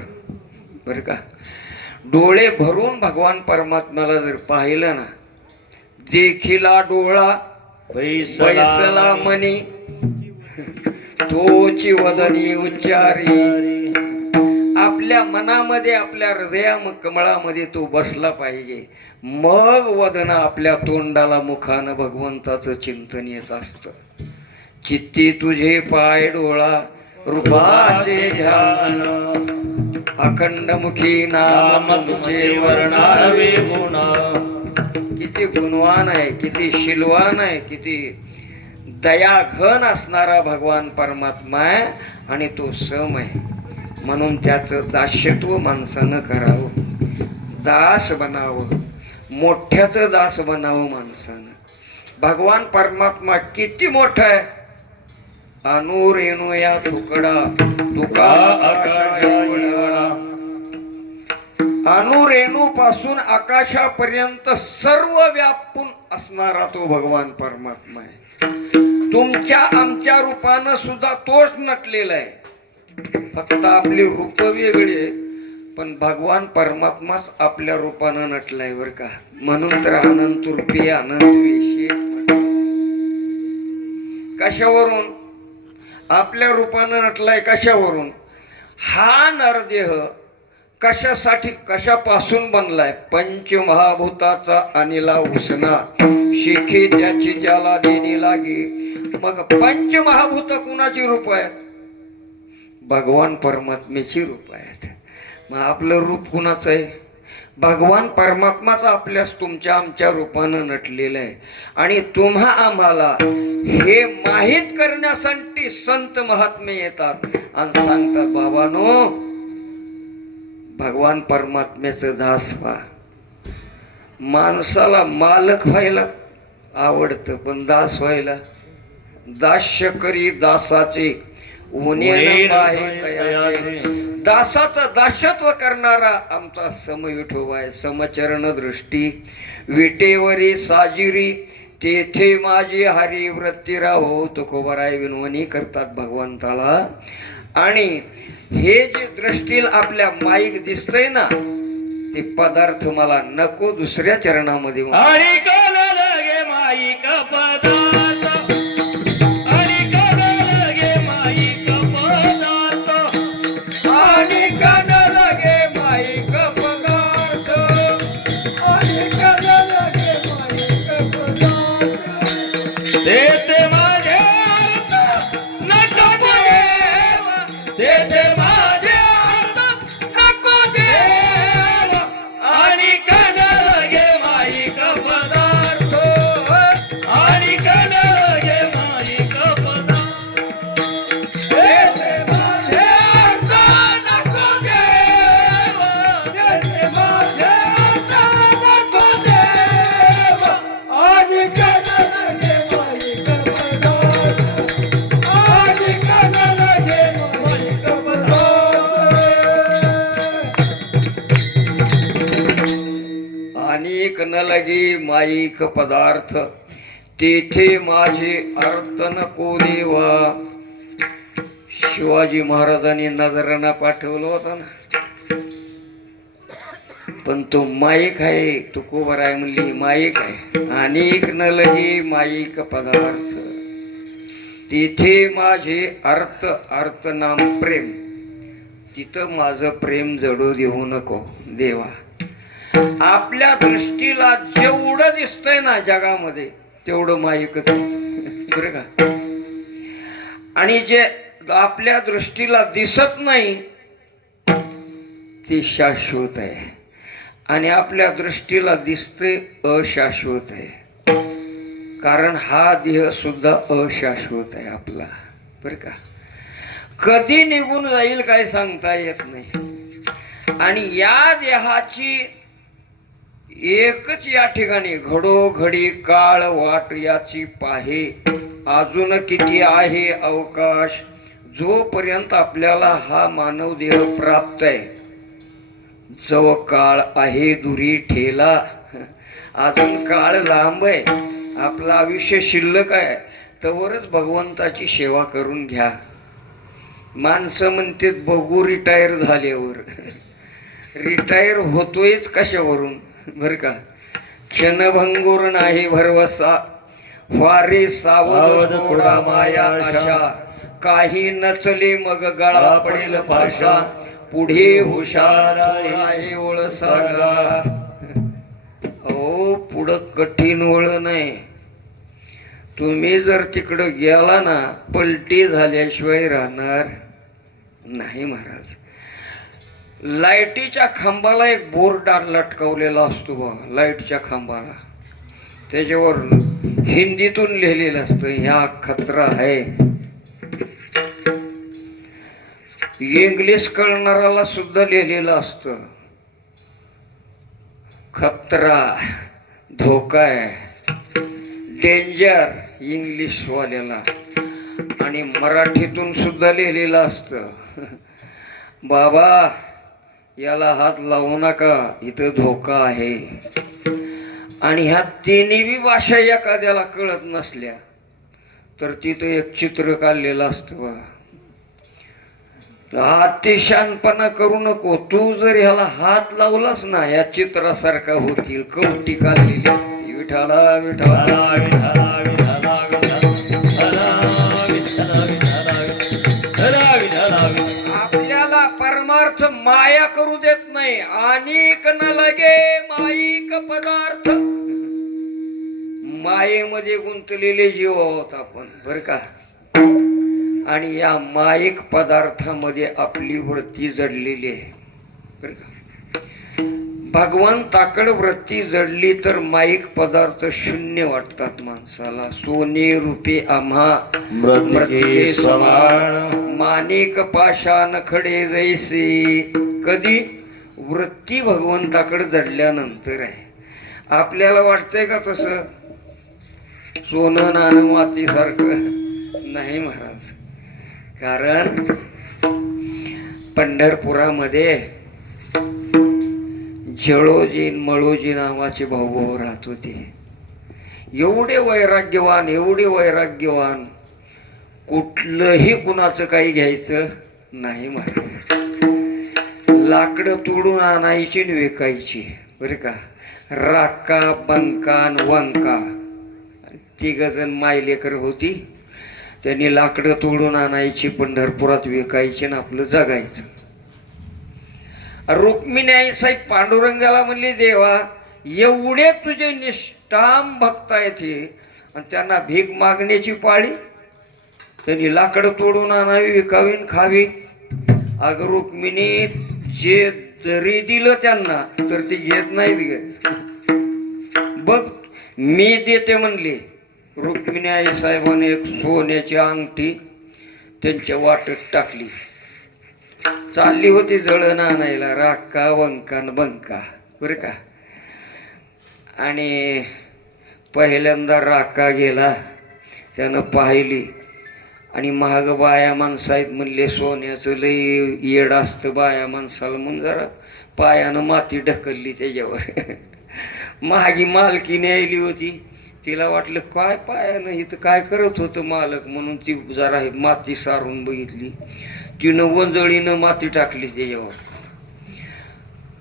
बर का. डोळे भरून भगवान परमात्म्याला जर पाहिलं ना, देखिला डोळा बैसला मनी, तोची वदनी उच्चारी. आपल्या मनामध्ये आपल्या हृदया कमळामध्ये तो बसला पाहिजे. मग वदन आपल्या तोंडाला मुखानं भगवंताचं चिंतन येत असतं. चित्ती तुझे पाय डोळा रूपाचे ध्यान, अखंड मुखी नाम तुझे वर्णावे गुण. किती गुणवान आहे, किती शीलवान आहे, किती दयाघन असणारा भगवान परमात्मा आहे. आणि तो सम आहे. म्हणून त्याचं दास्यत्व माणसानं करावं, दास बनावं, मोठ्याचं दास बनावं माणसानं. भगवान परमात्मा किती मोठा आहे. अनु रेणू या तुकडा तुका आकाशाच्या वडा. अणुरेणू पासून आकाशापर्यंत सर्व व्यापून असणारा तो भगवान परमात्मा आहे. तुमच्या आमच्या रूपानं सुद्धा तोच नटलेला आहे. फक्त आपली रूप वेगळी आहे, पण भगवान परमात्माच आपल्या रूपानं नटलाय बर का. म्हणून तर अनंत रूपी अनंत विषय. कशावरून आपल्या रूपानं नटलाय? कशावरून? हा नरदेह कशासाठी कशापासून बनलाय? पंचमहाभूताचा अनिला उसना, शिखे त्याची ज्याला देणी लागे. मग पंचमहाभूत कुणाची रूप आहेत? भगवान परमात्म्याची रूप आहेत. मग आपलं रूप कुणाचं आहे? भगवान परमात्माचा आपल्यास तुमच्या आमच्या रूपानं नटलेलं आहे. आणि तुम्हा आम्हाला हे माहित करण्यासाठी संत महात्मे येतात आणि सांगतात, बाबानो भगवान परमात्म्याचं दास व्हा. माणसाला मालक व्हायला आवडतं, पण दास व्हायला दास्य करी दासाचे उन्हेन आहे तयाचे. दासाचं दास्यत्व करणारा आमचा समविठोबा आहे. समचरण दृष्टी विटेवरी साजिरी, तेथे माझी हरी वृत्ती राहो. तुकोबाराय विनवणी करतात भगवंताला. आणि हे जे दृष्टीला आपल्या माईक दिसतंय ना, ते पदार्थ मला नको दुसऱ्या चरणामध्ये म्हणा. आणि कान लगे माईक पदार्थ, आणि कान लगे माईक पदार्थ, आणि कान लगे माईक पदार्थ, आणि कान लगे माईक पदार्थ. देते माझे अर्थ नको देवा, देते माझे अर्थ नको देवा, आणि कान लगे माईक पदार्थ, आणि कान लगे माईक पदार्थ. देते माझे अर्थ नको देवा, देते माझे अर्थ नको देवा, आणि कान लगे माईक पदार्थ, आणि कान लगे माईक पदार्थ. अनेक न लगे माईक पदार्थ, तेथे माझे अर्थ नको देवा. शिवाजी महाराजांनी नजराना पाठवलं होता ना, पण तो माईक आहे, तुकोबर आहे म्हणली माईक आहे. अनेक न लगे माईक पदार्थ, तिथे माझे अर्थ, अर्थ नाम प्रेम, तिथं माझं प्रेम जडू देऊ नको देवा. आपल्या दृष्टीला जेवढं दिसतंय ना जगामध्ये, तेवढं माईकच आहे, बरं का. आणि जे आपल्या दृष्टीला दिसत नाही ते शाश्वत आहे, आणि आपल्या दृष्टीला दिसते अशाश्वत आहे. कारण हा देह सुद्धा अशाश्वत आहे आपला, बरं का. कधी निघून जाईल काय सांगता येत नाही. आणि या देहाची एकच या ठिकाणी घडोघडी काळ वाट याची पाहे. अजून किती आहे अवकाश, जोपर्यंत आपल्याला हा मानव देह प्राप्त आहे. जो काळ आहे दुरी ठेला, अजून काळ लांब आहे, आपलं आयुष्य शिल्लक आहे, तवरच भगवंताची सेवा करून घ्या. माणसं म्हणते बघू रिटायर झाल्यावर, रिटायर होतोयच कशावरून, बर का. क्षणभंगुर नाही भरवसा, वारे सावध थोडा माया आशा, काही नचले मग गळा पडेल पाशा, पुढे हुशार आहे ओळ सागा. हो, पुढं कठीण ओळ नाही. तुम्ही जर तिकडं गेला ना, पलटी झाल्याशिवाय राहणार नाही महाराज. लाईटीच्या खांबाला एक बोर्ड लटकवलेला असतो बघा, लाईटच्या खांबाला, त्याच्यावर हिंदीतून लिहिलेलं असतं, ह्या खतरा आहे. इंग्लिश कळणाराला सुद्धा लिहिलेलं असतं, खतरा, धोका आहे, डेंजर इंग्लिश वाल्याला. आणि मराठीतून सुद्धा लिहिलेलं असतं, बाबा याला हात लावू नका, इथं धोका आहे. आणि ह्या तिन्ही बी भाषा एखाद्याला कळत नसल्या तर तिथं एक चित्र काढलेलं असतं बघा. अतिशहाणपणा करू नको, तू जर ह्याला हात लावलास ना, या चित्रासारखा होतील. कवटी काढलेली असते, विठाला विठाला विठाला विठाला आपल्याला परमार्थ माया करू देत नाही. अनेक न लगे माईक पदार्थ, मायेमध्ये गुंतलेले जीव आहोत आपण, बर का. आणि या माईक पदार्थामध्ये आपली वृत्ती जडलेली आहे, बर का. भगवंताकडे वृत्ती जडली तर माईक पदार्थ शून्य वाटतात माणसाला. सोने रुपे आम्हा मृत्यूचे समान, माणिक पाषाण खडे जैसे. कधी वृत्ती भगवंताकडे जडल्यानंतर आहे. आपल्याला वाटतंय का तसं सोनं नाणं मातीसारखं? नाही महाराज. कारण पंढरपुरामध्ये जळोजी मळोजी नावाचे भाऊ राहत होते. एवढे वैराग्यवान, एवढे वैराग्यवान, कुठलंही कुणाचं काही घ्यायचं नाही महाराज. लाकडं तोडून आणायची आणि विकायची बरं का. राका बंका आणि वंका तिघ जण मायलेकर होती. त्यांनी लाकडं तोडून आणायची, पंढरपुरात विकायची आणि आपलं जगायचं. रुक्मिणी आई साहेब पांडुरंगाला म्हणली, देवा एवढे तुझे निष्ठाम भक्त आहेत आणि त्यांना भीक मागण्याची पाळी. त्यांनी लाकडं तोडून आणावी, विकावी, खावी. अग रुक्मिणी जे जरी दिलं त्यांना तर ते घेत नाही. बघ मी देते म्हणले. रुक्मिणी आई साहेबांनी एक सोन्याची अंगठी त्यांच्या वाटत टाकली. चालली होती जळण आणायला, राका वंकान बंका बरं का. आणि पहिल्यांदा राका गेला, त्यानं पाहिली आणि महाग बाया माणसं आहेत म्हणले, सोन्याचं लई येड असतं बाया माणसाला, म्हणून जरा पायानं माती ढकलली त्याच्यावर. महागी मालकीने यायली होती, तिला वाटलं काय पायानं इथं काय करत होतं मालक, म्हणून ती जरा माती सारून बघितली. तिनं वंजळीनं माती टाकली त्याच्यावर.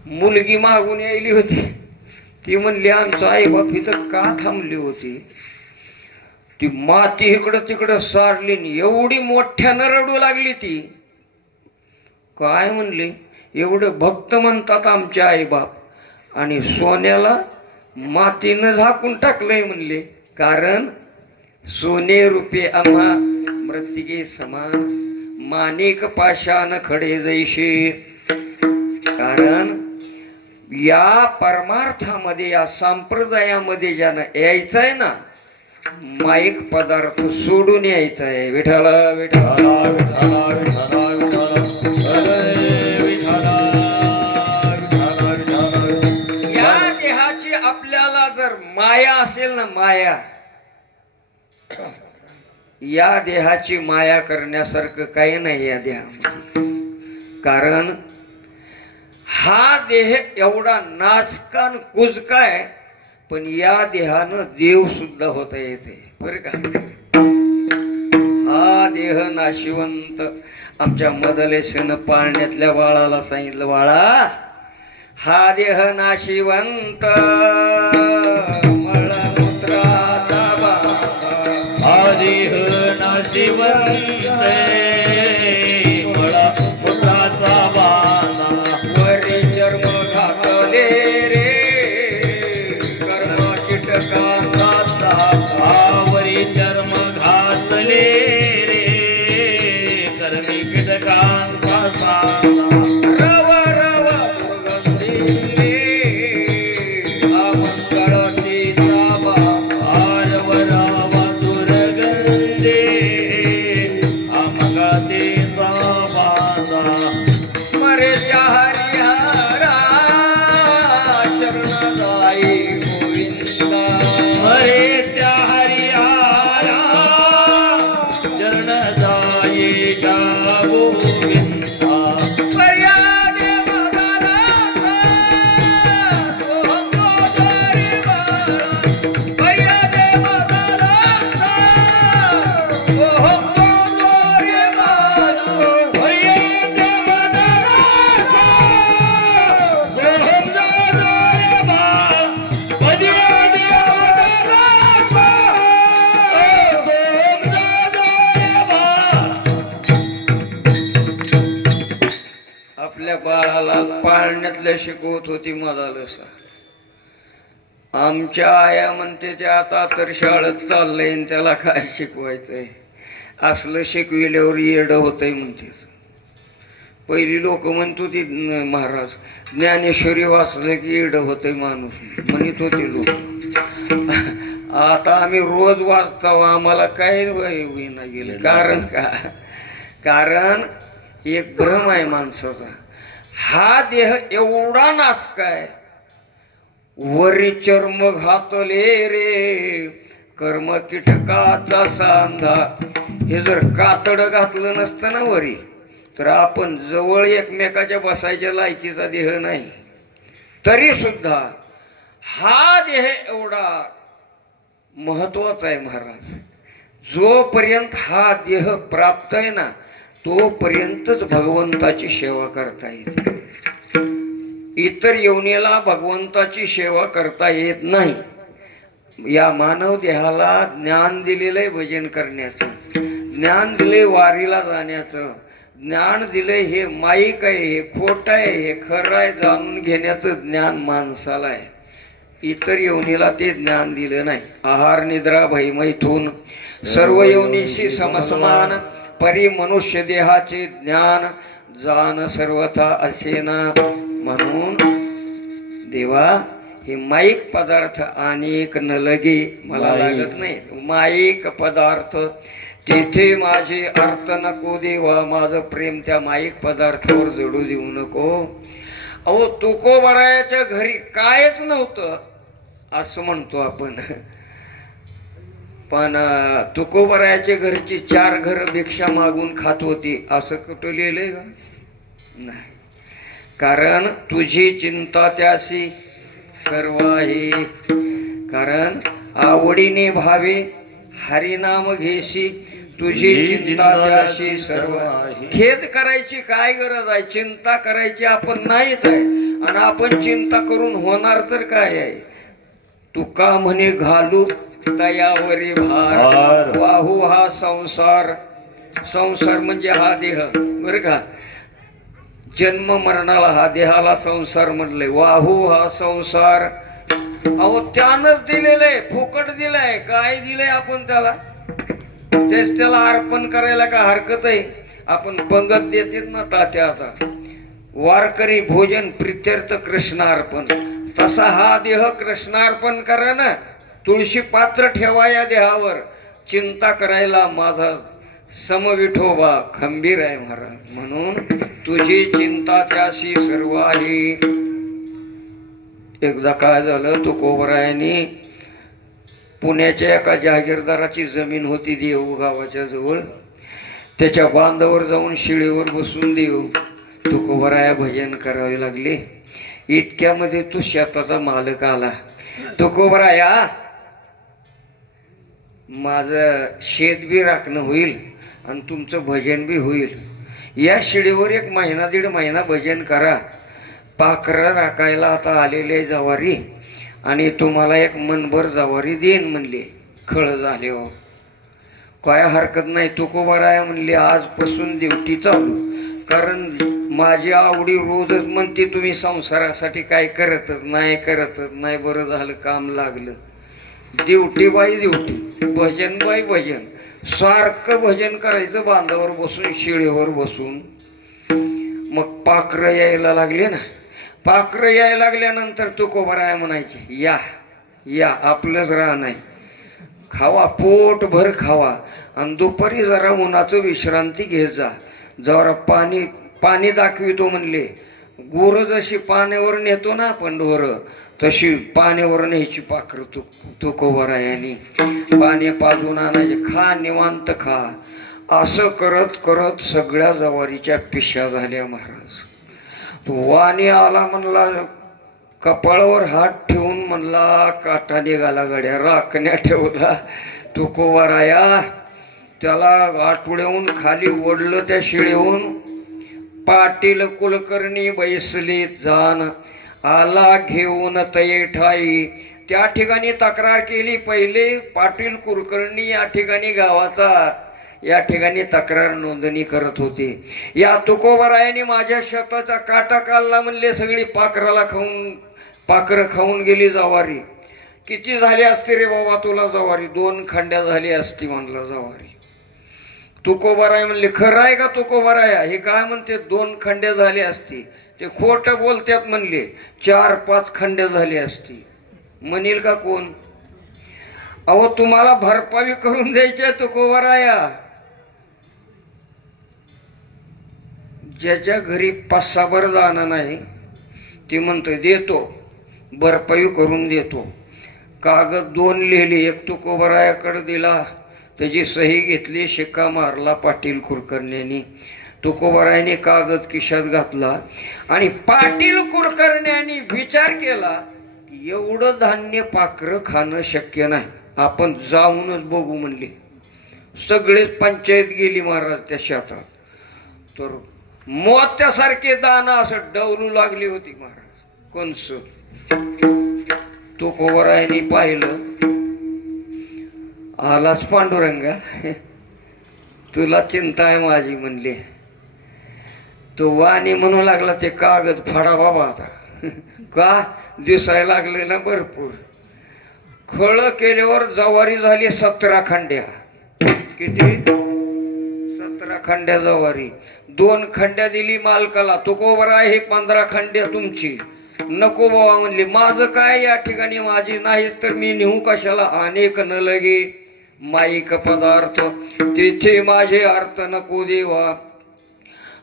मुलगी मागून यायली होती, ती म्हणली आमचं आई बाप इथं का थांबली होती. ती माती इकडं तिकडं सारली, एवढी मोठ्यानं रडू लागली ती. काय म्हणली, एवढं भक्त म्हणतात आमचे आई बाप आणि सोन्याला मातीनं झाकून टाकलंय म्हणले. कारण सोने रुपये आम्हा मृत्तिके समान, माणिक पाषाण खडे जैसे. कारण या परमार्थामध्ये, या संप्रदायामध्ये ज्यानं यायचंय ना, माईक पदार्थ सोडून यायचा आहे. विठाला विठाला विठाला विठाला विठाला या देहाची आपल्याला जर माया असेल ना, माया, या देहाची माया करण्यासारखं काही नाही या देहामध्ये. कारण हा देह एवढा नाचकान कुजका आहे, पण या देहानं देव सुद्धा होता येते बरं का. हा देह नाशिवंत. आमच्या मदलेशन पाळण्यातल्या बाळाला सांगितलं, बाळा हा देह नाशिवंत, मळमूत्राचा बाबा. हा देह नाशिवंत, मळमूत्राचा बाबा. वरी चर्म घातले रे कर्म कीटकांचा. आवरी चर्म घातले रे कर्मी कीटकांचा साला. रव रव दुर्गंधी रे हा मंगळाचीचा बाबा. रव रव दुर्गंधे आमगातेचा बाजा. मरे त्या हरिहरा शरण जाई गोविंदा. मरे त्या हरिहरा चरण जाये का गोविंदा. पर्यादे मदालासा सोहंगोदरी बाळा. पर्यादे मदालासा सोहंगोदरी बाळा. भय्येते मदरासा सोहम जादोरे बाळ. भय्येते मदरासा सोहम जादोरे बाळ. आपल्या बाळाला पाळण्यातल्या शिकवत होती मदालसा. आमच्या आया म्हणते ते आता तर शाळेत चाललंय आणि त्याला काय शिकवायचंय, असलं शिकविल्यावर येड होतंय म्हणते. पहिली लोक म्हणत होती महाराज ज्ञानेश्वरी वाचलं की येड होतंय माणूस म्हणत होते लोक. आता आम्ही रोज वाचतो, आम्हाला काय होईना गेलं. कारण का, कारण एक भ्रम आहे माणसाचा. हा देह एवढा नासकाय, वरी चर्म घातले रे कर्म कीटकाचा सांधा. हे जर कातड घातलं नसतं ना वरी, तर आपण जवळ एकमेकाच्या बसायच्या लायकीचा देह नाही. तरी सुद्धा हा देह एवढा महत्वाचा आहे महाराज. जोपर्यंत हा देह प्राप्त आहे ना, तोपर्यंतच भगवंताची सेवा करता येते. इतर योनीला भगवंताची सेवा करता येत नाही. या मानव देहाला ज्ञान दिलेलंय भजन करण्याचं, ज्ञान दिले वारीला जाण्याचं, ज्ञान दिले हे माईक आहे, हे खोट आहे, हे खरं आहे जाणून घेण्याचं ज्ञान माणसाला आहे. इतर योनीला ते ज्ञान दिलं नाही. आहार निद्रा भयमैथून सर्व योनीशी समसमान परी मनुष्य देहाचे ज्ञान जाण सर्वथा असेना. म्हणून देवा हे माईक पदार्थ अनेक न लगे मला लागत नाही. माईक पदार्थ तेथे माझे अर्थ नको देवा. माझं प्रेम त्या माईक पदार्थावर जडू देऊ नको. अहो तुकोबरायाच्या घरी कायच नव्हतं असं म्हणतो आपण, पण तुकोबरायाच्या घरची 4 घरं भिक्षा मागून खात होती असं कुठं लिहिलंय का? नाही. कारण तुझी चिंता त्याशी सर्व आहे. कारण आवडीने भावे हरिनाम घेशी तुझी चिंता त्याशी सर्व आहे. खेद करायची काय गरज आहे? चिंता करायची आपण नाहीच आहे. आणि आपण चिंता करून होणार तर काय आहे? तुका म्हणे घालू तयावरी भार वाहू हा संसार. संसार म्हणजे हा देह बर का. जन्म मरणाला हा देहाला संसार म्हणलंय. वाहू हा संसार. अहो त्यानंच दिलेलंय, फुकट दिलंय. काय दिलंय आपण त्याला? तेच त्याला अर्पण करायला का हरकत आहे? आपण पंगत देतेत ना तात्या, आता वारकरी भोजन प्रित्यर्थ कृष्णार्पण, तसा हा देह कृष्णार्पण करा ना. तुळशी पात्र ठेवा या देहावर. चिंता करायला माझा समविठोबा खंबीर आहे महाराज. म्हणून तुझी चिंता त्याशी सर्व आहे. एकदा काय झालं, तुकोबरायांनी पुण्याच्या एका जहागीरदाराची जमीन होती देऊ गावाच्या जवळ. त्याच्या बांधावर जाऊन शिळीवर बसून देऊ तुकोबराया भजन करावे लागले. इतक्यामध्ये तो शेताचा मालक आला. तुकोबराया माझं शेत बी राखणं होईल आणि तुमचं भजन बी होईल. या शिडीवर 1 महिना 1.5 महिना भजन करा. पाखरं राखायला आता आलेले जवारी आणि तुम्हाला 1 मनभर जवारी देईन म्हणले. खळ झाले हो. काय हरकत नाही. तुकोबराया म्हणले आजपासून ड्युटी चालू. कारण माझी आवडी रोजच म्हणते तुम्ही संसारासाठी काय करतच नाही. बरं झालं काम लागलं. ड्युटी बाई ड्युटी, भजन बाई भजन. सारखं भजन करायचं बांधावर बसून, शिळीवर बसून. मग पाखरं यायला लागले ना. पाखरं यायला लागल्यानंतर तुकोबराया म्हणायचे या या आपलंच राहणं आहे. खावा, पोटभर खावा आणि दुपारी जरा उन्हाचं विश्रांती घेत जा. जरा पाणी दाखवितो म्हणले. गुरं जशी पाण्यावर नेतो ना आपण ढोरं, तशी पाण्यावर न्यायची पाखरं तुकोबरायांनी. पाणी पाजून आणायचे. खा निवांत खा. असं करत करत सगळ्या जवारीच्या पिशा झाल्या महाराज. तो वाणी आला म्हणला, कपाळावर हात ठेवून म्हणला काटा निघाला गड्या. राखण्या ठेवला तुकोबराया. त्याला आठवड्याहून खाली ओढलं त्या शिळीहून. पाटील कुलकर्णी बैसले जाण आला घेऊन तये ठाई. त्या ठिकाणी तक्रार केली. पहिले पाटील कुलकर्णी या ठिकाणी गावाचा या ठिकाणी तक्रार नोंदणी करत होते. या तुकोबरायाने माझ्या शेताचा काटा काढला म्हणले. सगळी पाखरं खाऊन गेली जवारी. किती झाली असते रे बाबा तुला जवारी? 2 खंड्या झाली असती म्हणला जवारी. तुकोबराया म्हणले खरं आहे का तुकोबराया? हे काय म्हणते 2 खंड्या झाली असती. ते खोट बोलतात म्हणले. 4-5 खंड्या झाली असती. म्हणेल का कोण? अहो तुम्हाला भरपाई करून द्यायची तुकोबराया. ज्याच्या घरी 5-6 भर जाणं नाही ती म्हणतो देतो, भरपाई करून देतो. कागद 2 लिहिले. 1 तुकोबरायाकडे दिला. त्याची सही घेतली. शिक्का मारला पाटील कुलकर्ण्यांनी. तुकोबरायाने कागद खिशात घातला आणि पाटील कुलकर्ण्यांनी विचार केला की एवढं धान्य पाखरं खाणं शक्य नाही. आपण जाऊनच बघू म्हणले. सगळेच पंचायत गेली महाराज त्या शेतात. तर मोत्यासारखे दाना असं डवलू लागली होती महाराज. कंस तुकोबरायांनी पाहिलं, आलाच पांडुरंगा, तुला चिंता आहे माझी म्हणले. तो वाणी म्हणू लागला, ते कागद फाडा बाबा आता. का दिसायला लागले ना भरपूर. खळ केल्यावर जवारी झाली 17 खंड्या. किती? 17 खंड्या जवारी. 2 खंड्या दिली मालकाला. तुकोबरा हे 15 खंड्या तुमची. नको बाबा म्हणले, माझं काय या ठिकाणी, माझी नाहीच तर मी नेऊ कशाला. अनेक न लगे माईक पदार्थ तिथे माझे अर्थ नको देवा.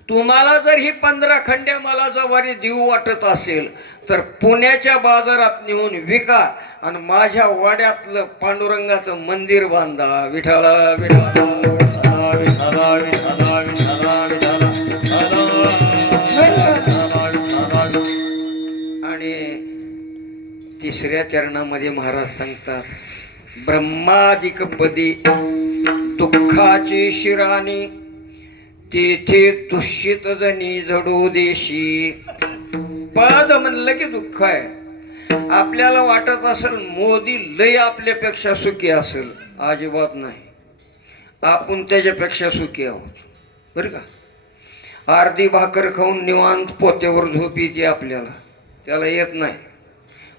तुम्हाला जर ही 15 खंड्या मला जवारी देऊ वाटत असेल तर पुण्याच्या बाजारात नेऊन विका आणि माझ्या वाड्यातलं पांडुरंगाचं मंदिर बांधा. विठाला विठाला विठाला विठाला विठाला विठाला विठाला. आणि 3ऱ्या चरणामध्ये महाराज सांगतात, ब्रह्मादिक पदी दुःखाची शिराणी तेथे दुष्यित जणी जडू देशी. पद म्हणलं की दुःख आहे. आपल्याला वाटत असेल मोदी लय आपल्यापेक्षा सुखी असेल, अजिबात नाही. आपण त्याच्यापेक्षा सुखी आहोत बरं का. अर्धी भाकर खाऊन निवांत पोत्यावर झोप येते आपल्याला, त्याला येत नाही.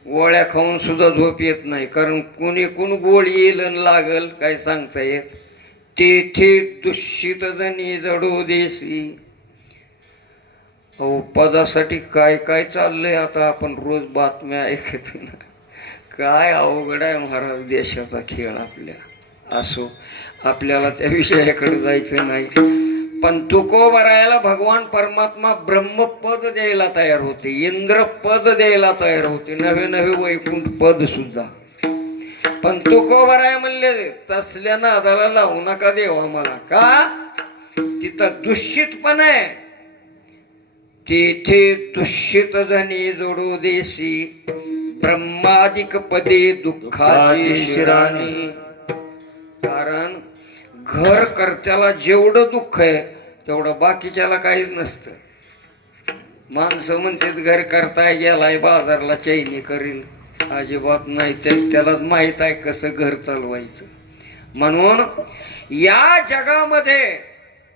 गोळ्या खाऊन सुद्धा झोप येत नाही, कारण कोणी कोण गोळ येईल लागल काय सांगता येत. तेथे दुष्यित जणी जडू देशी. अहो पदासाठी काय काय चाललंय आता. आपण रोज बातम्या ऐकतो ना, काय अवघड आहे महाराज देशाचा खेळ आपल्या. असो, आपल्याला त्या विषयाकडे जायचं नाही. पण तुकोबरायाला भगवान परमात्मा ब्रह्मपद द्यायला तयार होते, इंद्रपद द्यायला तयार होते, नवे नवे वैकुंठ पद सुद्धा. पण तुकोबराय म्हणले, तसल्या नादाला लावू नका देवा मला. का? तिथं दुष्यित पण आहे. तेथे दुष्यित जणी जोडू देशी. ब्रह्मादिक पदे दुःखाची शिराणी. कारण घर करत्याला जेवढं दुःख आहे तेवढं बाकीच्याला काहीच नसतं. माणसं म्हणतात घर करताय गेलाय बाजारला चैनी करील, अजिबात नाही. त्यालाच माहित आहे कसं घर चालवायचं. म्हणून या जगामध्ये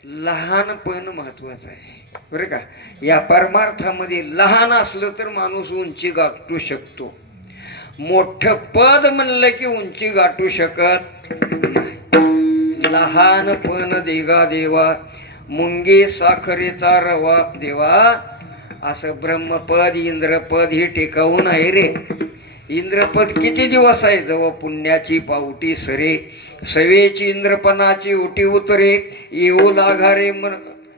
लहानपण महत्वाचं आहे बरं का. या परमार्थामध्ये लहान असलं तर माणूस उंची गाठू शकतो. मोठं पद म्हणलं की उंची गाठू शकत नाही. लहानपण देगा देवा, मुंगी साखरेचा रवा देवा. असं ब्रह्मपद इंद्रपद हे टिकावून आहे रे. इंद्रपद किती दिवस आहे? जवळ पुण्याची पावटी सरे, सवेची इंद्रपणाची उटी उतरे, येऊ लागारे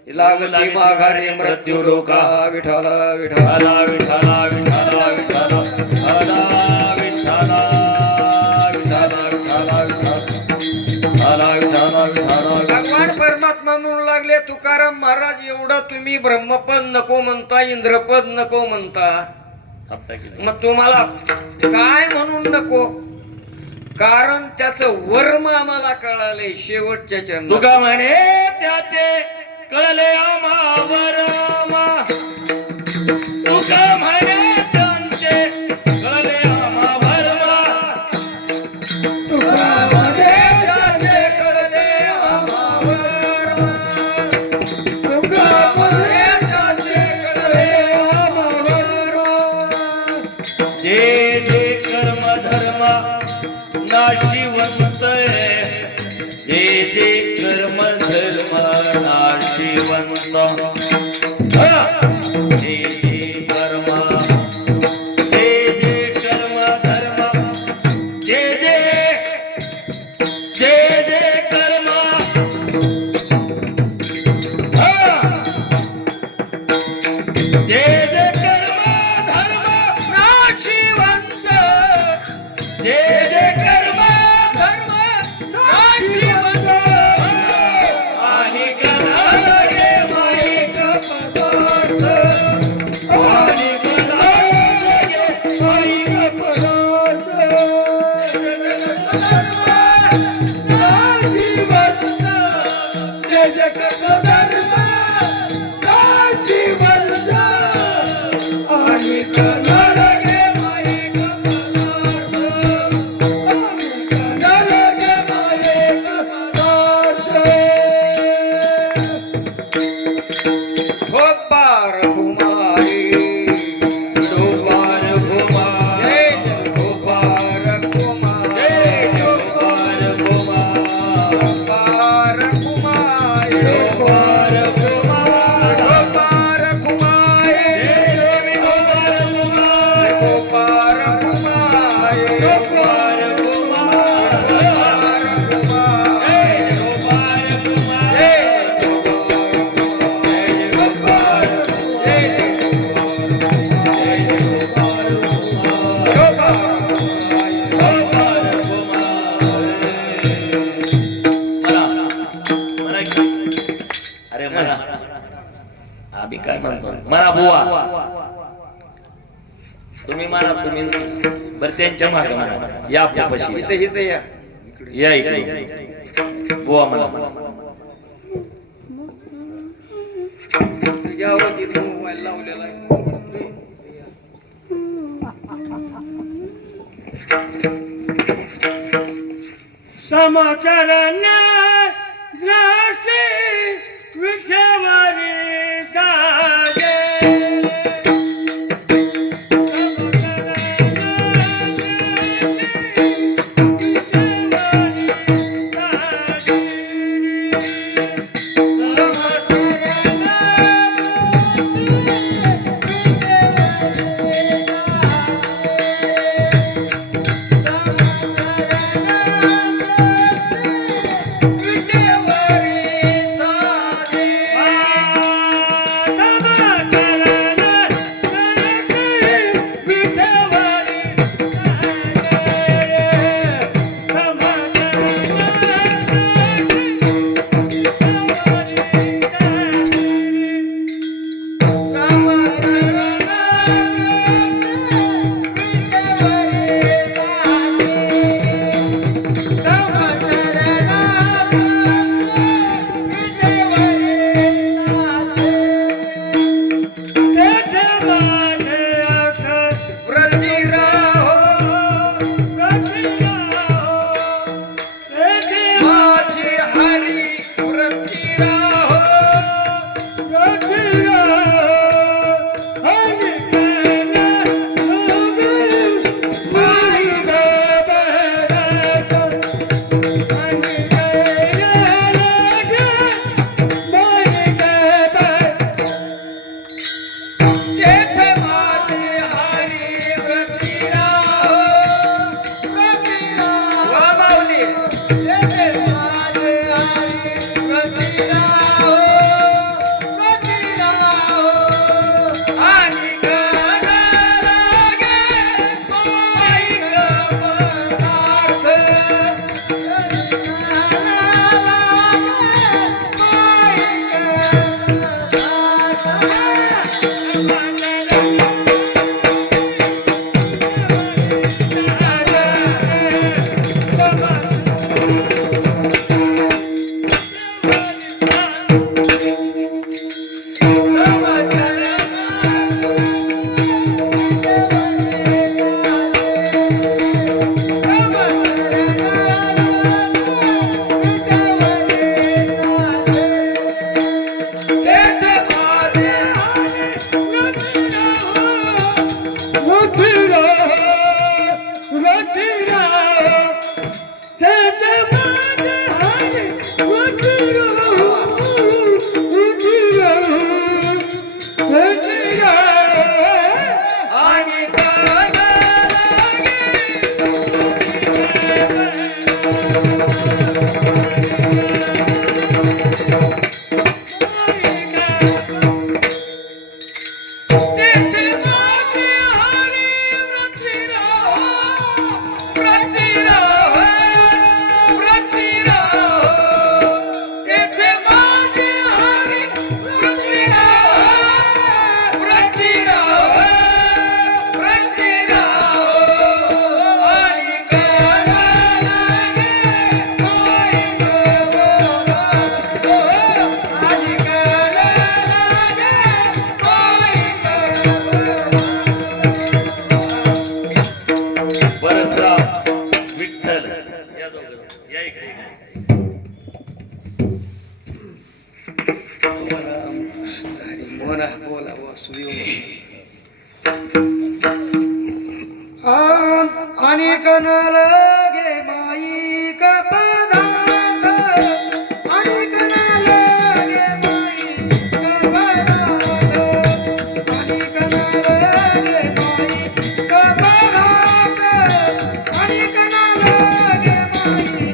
लागते माघारे मृत्यू लोका. विठाला विठाला विठाला विठाला विठाला विठाला विठाला भगवान परमात्मा म्हणू लागले, तुकाराम महाराज एवढा तुम्ही ब्रह्मपद नको म्हणता, इंद्रपद नको म्हणता, मग तुम्हाला काय म्हणून नको? कारण त्याचं वर्म आम्हाला कळाले शेवटच्या चरणात. तुका म्हणे त्याचे कळले आम्हा वर्मा. तुका म्हणे त्यांचे कळले आम्हा वर्मा. तुका म्हणे त्याचे कळले आम्हा वर्मा. तुका म्हणे त्याचे कळले आम्हा वर्मा. जे जे कर्म धर्म नाशिवंत, जे जे कर्म धर्म नाशिवंत, जे जे कर्म, जे जे कर्म धर्म, जे जे कर्म, जे जे कर्म धर्म नाशिवंत, जे जे कर्म धर्म नाशिवंत. आणि कलागे माईक पदार्थ, आणि कलागे माईक पदार्थ, नाशिवंत, जे जे कर्म धर्म म्हणा बुवा तुम्ही म्हणा तुम्ही बरं त्यांच्या मागे म्हणा या आपल्यापाशी इथं या या इकडे बुवा म्हणा तुझ्या आवाजीत मोबाईल लावलेला आहे समाचारण्य द्राक्षे विषवारी सागे बोला बोला वासुदेव आणि कनल गे माई कपदात आणि कनल गे माई कपदात आणि कनल गे माई कपदात आणि कनल गे माई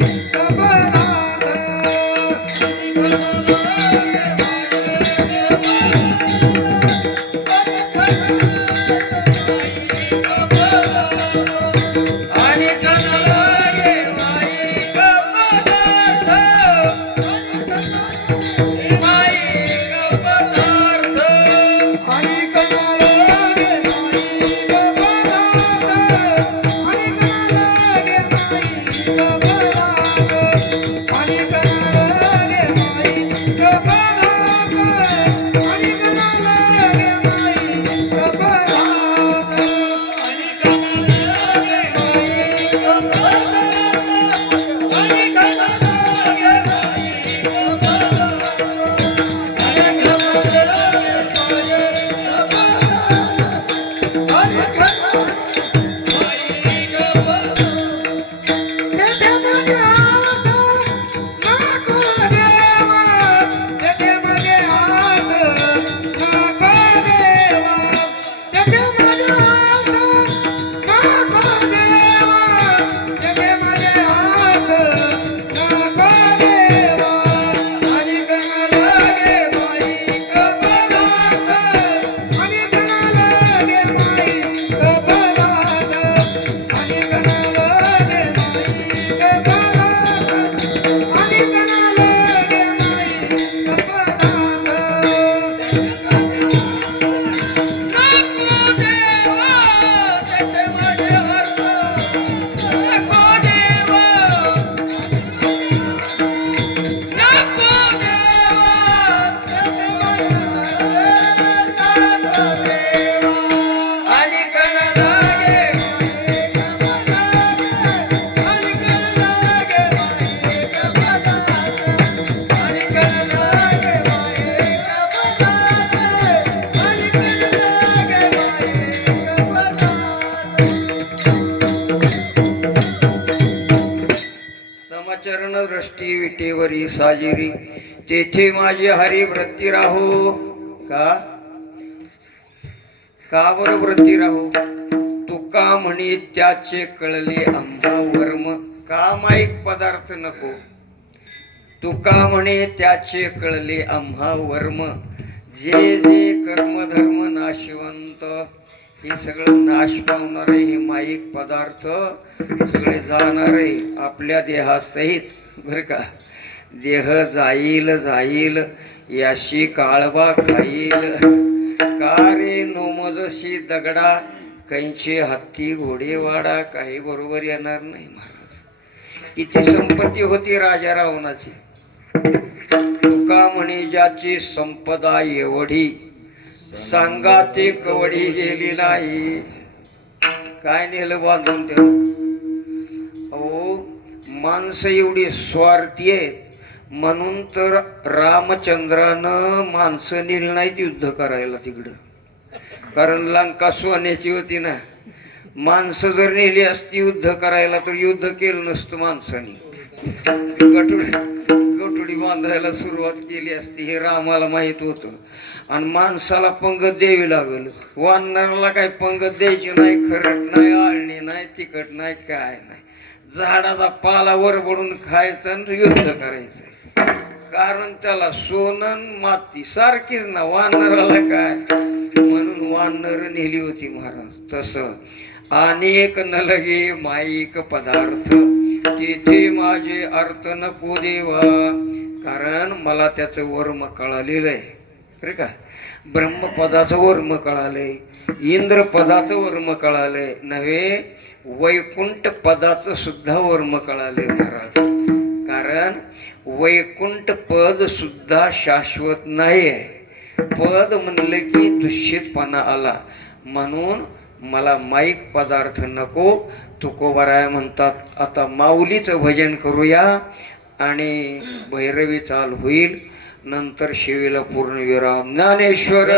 आणि कनल विटेवरी साजिरी तेथे माझी हरी वृत्ती राहो. का का बरं वृत्ती राहो? तुका म्हणे त्याचे कळले आम्हा वर्म. का माईक पदार्थ नको? तुका म्हणे त्याचे कळले आम्हा वर्म. जे जे कर्मधर्म नाशवंत हे सगळं नाश पावणार आहे. हे माईक पदार्थ सगळे जाणार आहे आपल्या देहासहित बर का. देह जाईल जाईल याशी काळबा खाईल. कारे नोमजशी दगडा कैंचे हत्ती घोडेवाडा काही बरोबर येणार नाही महाराज. किती संपत्ती होती राजा रावणाची. तुका म्हणे ज्याची संपदा एवढी सांगा ते कवडी गेली नाही. काय नेलं बांधून ते? अहो माणसं एवढी स्वार्थी आहेत म्हणून तर रामचंद्रानं माणसं नेली नाहीत युद्ध करायला तिकडं. कारण लंका सोन्याची होती ना. माणसं जर नेली असती युद्ध करायला तर युद्ध केलं नसतं माणसाने. गटुडी बांधायला सुरुवात केली असती हे रामाला माहित होतं. आणि माणसाला पंगत द्यावी लागल. वानराला काही पंगत द्यायची नाही. खरट नाही, आळणी नाही, तिखट नाही, काय नाही. झाडाचा पाला वरबडून खायचा आणि युद्ध करायचं. कारण त्याला सोनं माती सारखीच ना. वानराला काय म्हणून वानर नेली होती महाराज. तसं अनेक नलगे माईक पदार्थ तिथे माझे अर्थ नको देवा. कारण मला त्याचं वर्म कळालेलं आहे बरं का. ब्रह्मपदाचं वर्म कळालंय, इंद्र पदाचं वर्म कळालंय नव्हे, वैकुंठ पदाचं सुद्धा वर्म कळालंय महाराज. कारण वैकुंठ पद सुद्धा शाश्वत नाही आहे. पद म्हणलं की दूषितपणा आला. म्हणून मला माईक पदार्थ नको. तुकोबाराय म्हणतात आता माऊलीचं भजन करूया आणि भैरवी चाल होईल. नंतर शिवेला पूर्ण विराम. ज्ञानेश्वर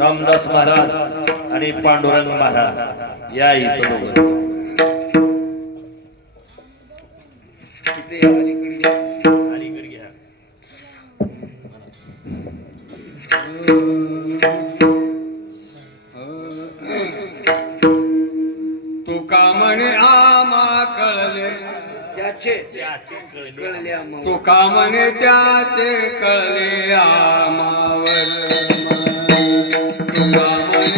रामदास महाराज आणि पांडुरंग महाराज या इथं दोघं. अलीकडे घ्या. तुका म्हणे आमा कळले त्याचे कळले तुका म्हणे त्याचे कळले आमावर. तुका म्हणे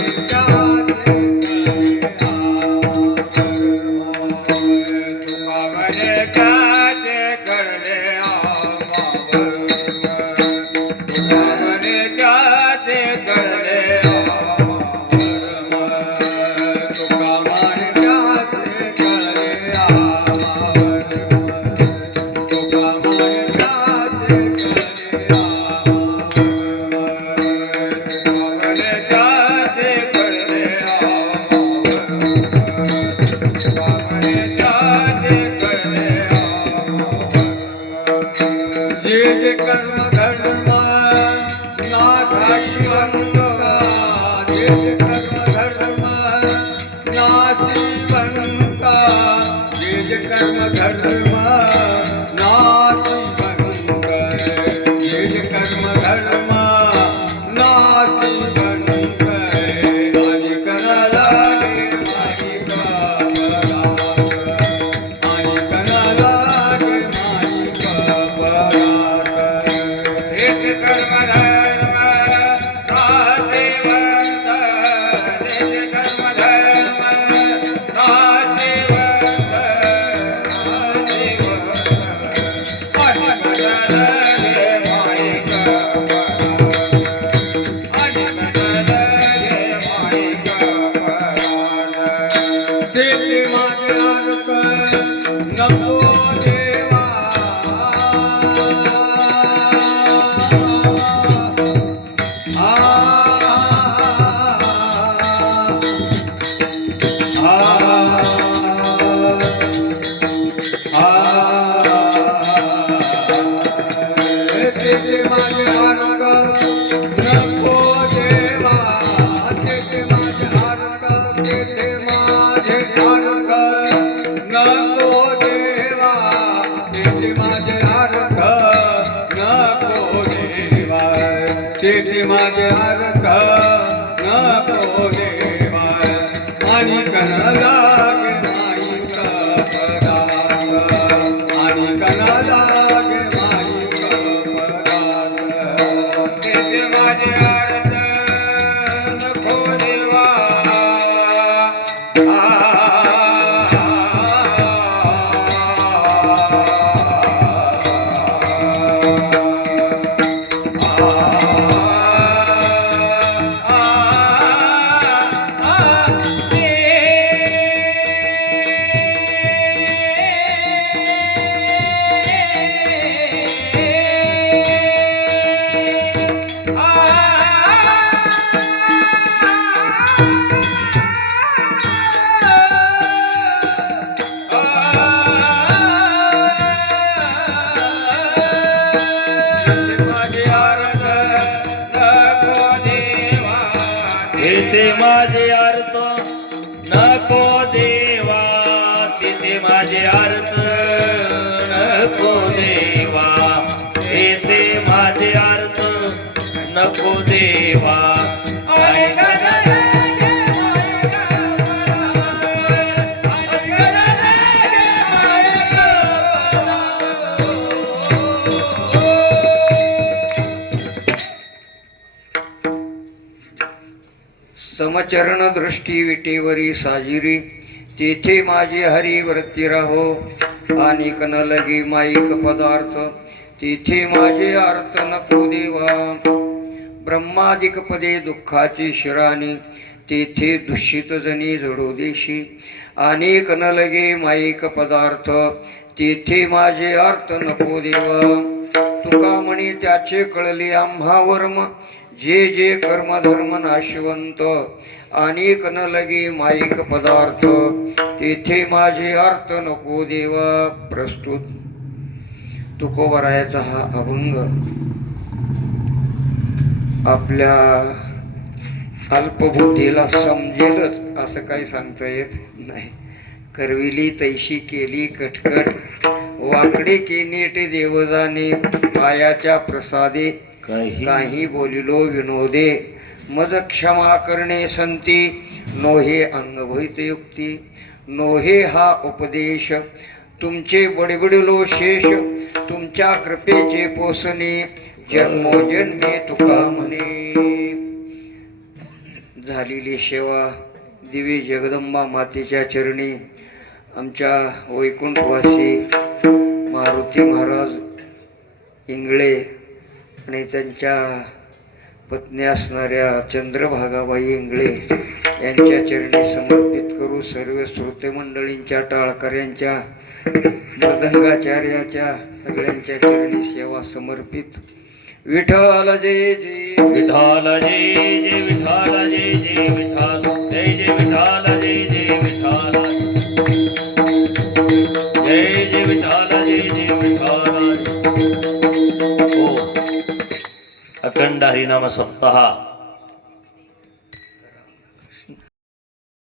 त्याचे कळले आमावर. तुका म्हणे त्याचे कळले आमावर. तुका म्हणे त्याचे कळले आमावर. तुका म्हणे त्याचे कळले आमावर. जे कर्म धर्म नाशिवंता जे कर्म धर्म नाशिवंत जे कर्म धर्म नाशिवंत आणि कणाला गे माईक परात आणि कणाला गे माईक परात जे कर्म धर्म नाशिवंत जे कर्म धर्म माझे अर्थ नको देवा आणि कणाला गे माईक परात आणि कणाला गे माईक परात ते माझे अर्थ नको देवा तिथे माझे अर्थ नको देवा तिथे माझे अर्थ नको देवा तिथे माझे अर्थ नको देवा समचरण दृष्टी विटेवरी साजिरी तेथे माझे हरी वृत्ती राहो आणि कन लगे माईक पदार्थ तेथे माझे अर्थ नको देवा ब्रह्मादिक पदे दुःखाची शिराणी तेथे दूषित जणी जडो देशी आणि कन लगे माईक पदार्थ तेथे माझे अर्थ नको देवा तुका म्हणे त्याचे कळले आम्हा वर्म जे जे कर्म धर्म नाशवंत अनेक न लगे माईक पदार्थ तेथे माझे अर्थ नको देवा प्रस्तुत तुकोबरायाचा हा अभंग आपल्या अल्पबुद्धीला समजेलच असं काही सांगता येत नाही. करविली तैशी केली कटकट वाकडे के नीट देव जाणे पायाच्या प्रसादे काही बोलिलो विनोदे मज क्षमा करणे संती नोहे अंगभूत युक्ती नोहे हा उपदेश तुमचे बडबडिलो शेष तुमच्या कृपेचे पोसणे जन्मोजन्मे तुका म्हणे. झालेली सेवा दिवी जगदंबा मातेच्या चरणी आमच्या वैकुंठवासी मारुती महाराज इंगळे आणि त्यांच्या पत्नी असणाऱ्या चंद्रभागाबाई इंगळे यांच्या चरणी समर्पित करू. सर्व श्रोते मंडळींच्या टाळकऱ्यांच्या मृदंगाचार्याच्या सगळ्यांच्या चरणी सेवा समर्पित. विठ्ठल जय जय विठ्ठल जय जय विठ्ठल जय जय विठ्ठल जय जय विठ्ठल जय जय विठ्ठल जय जय विठ्ठल जय जय विठ्ठल. अखंड हरिनाम सप्ताह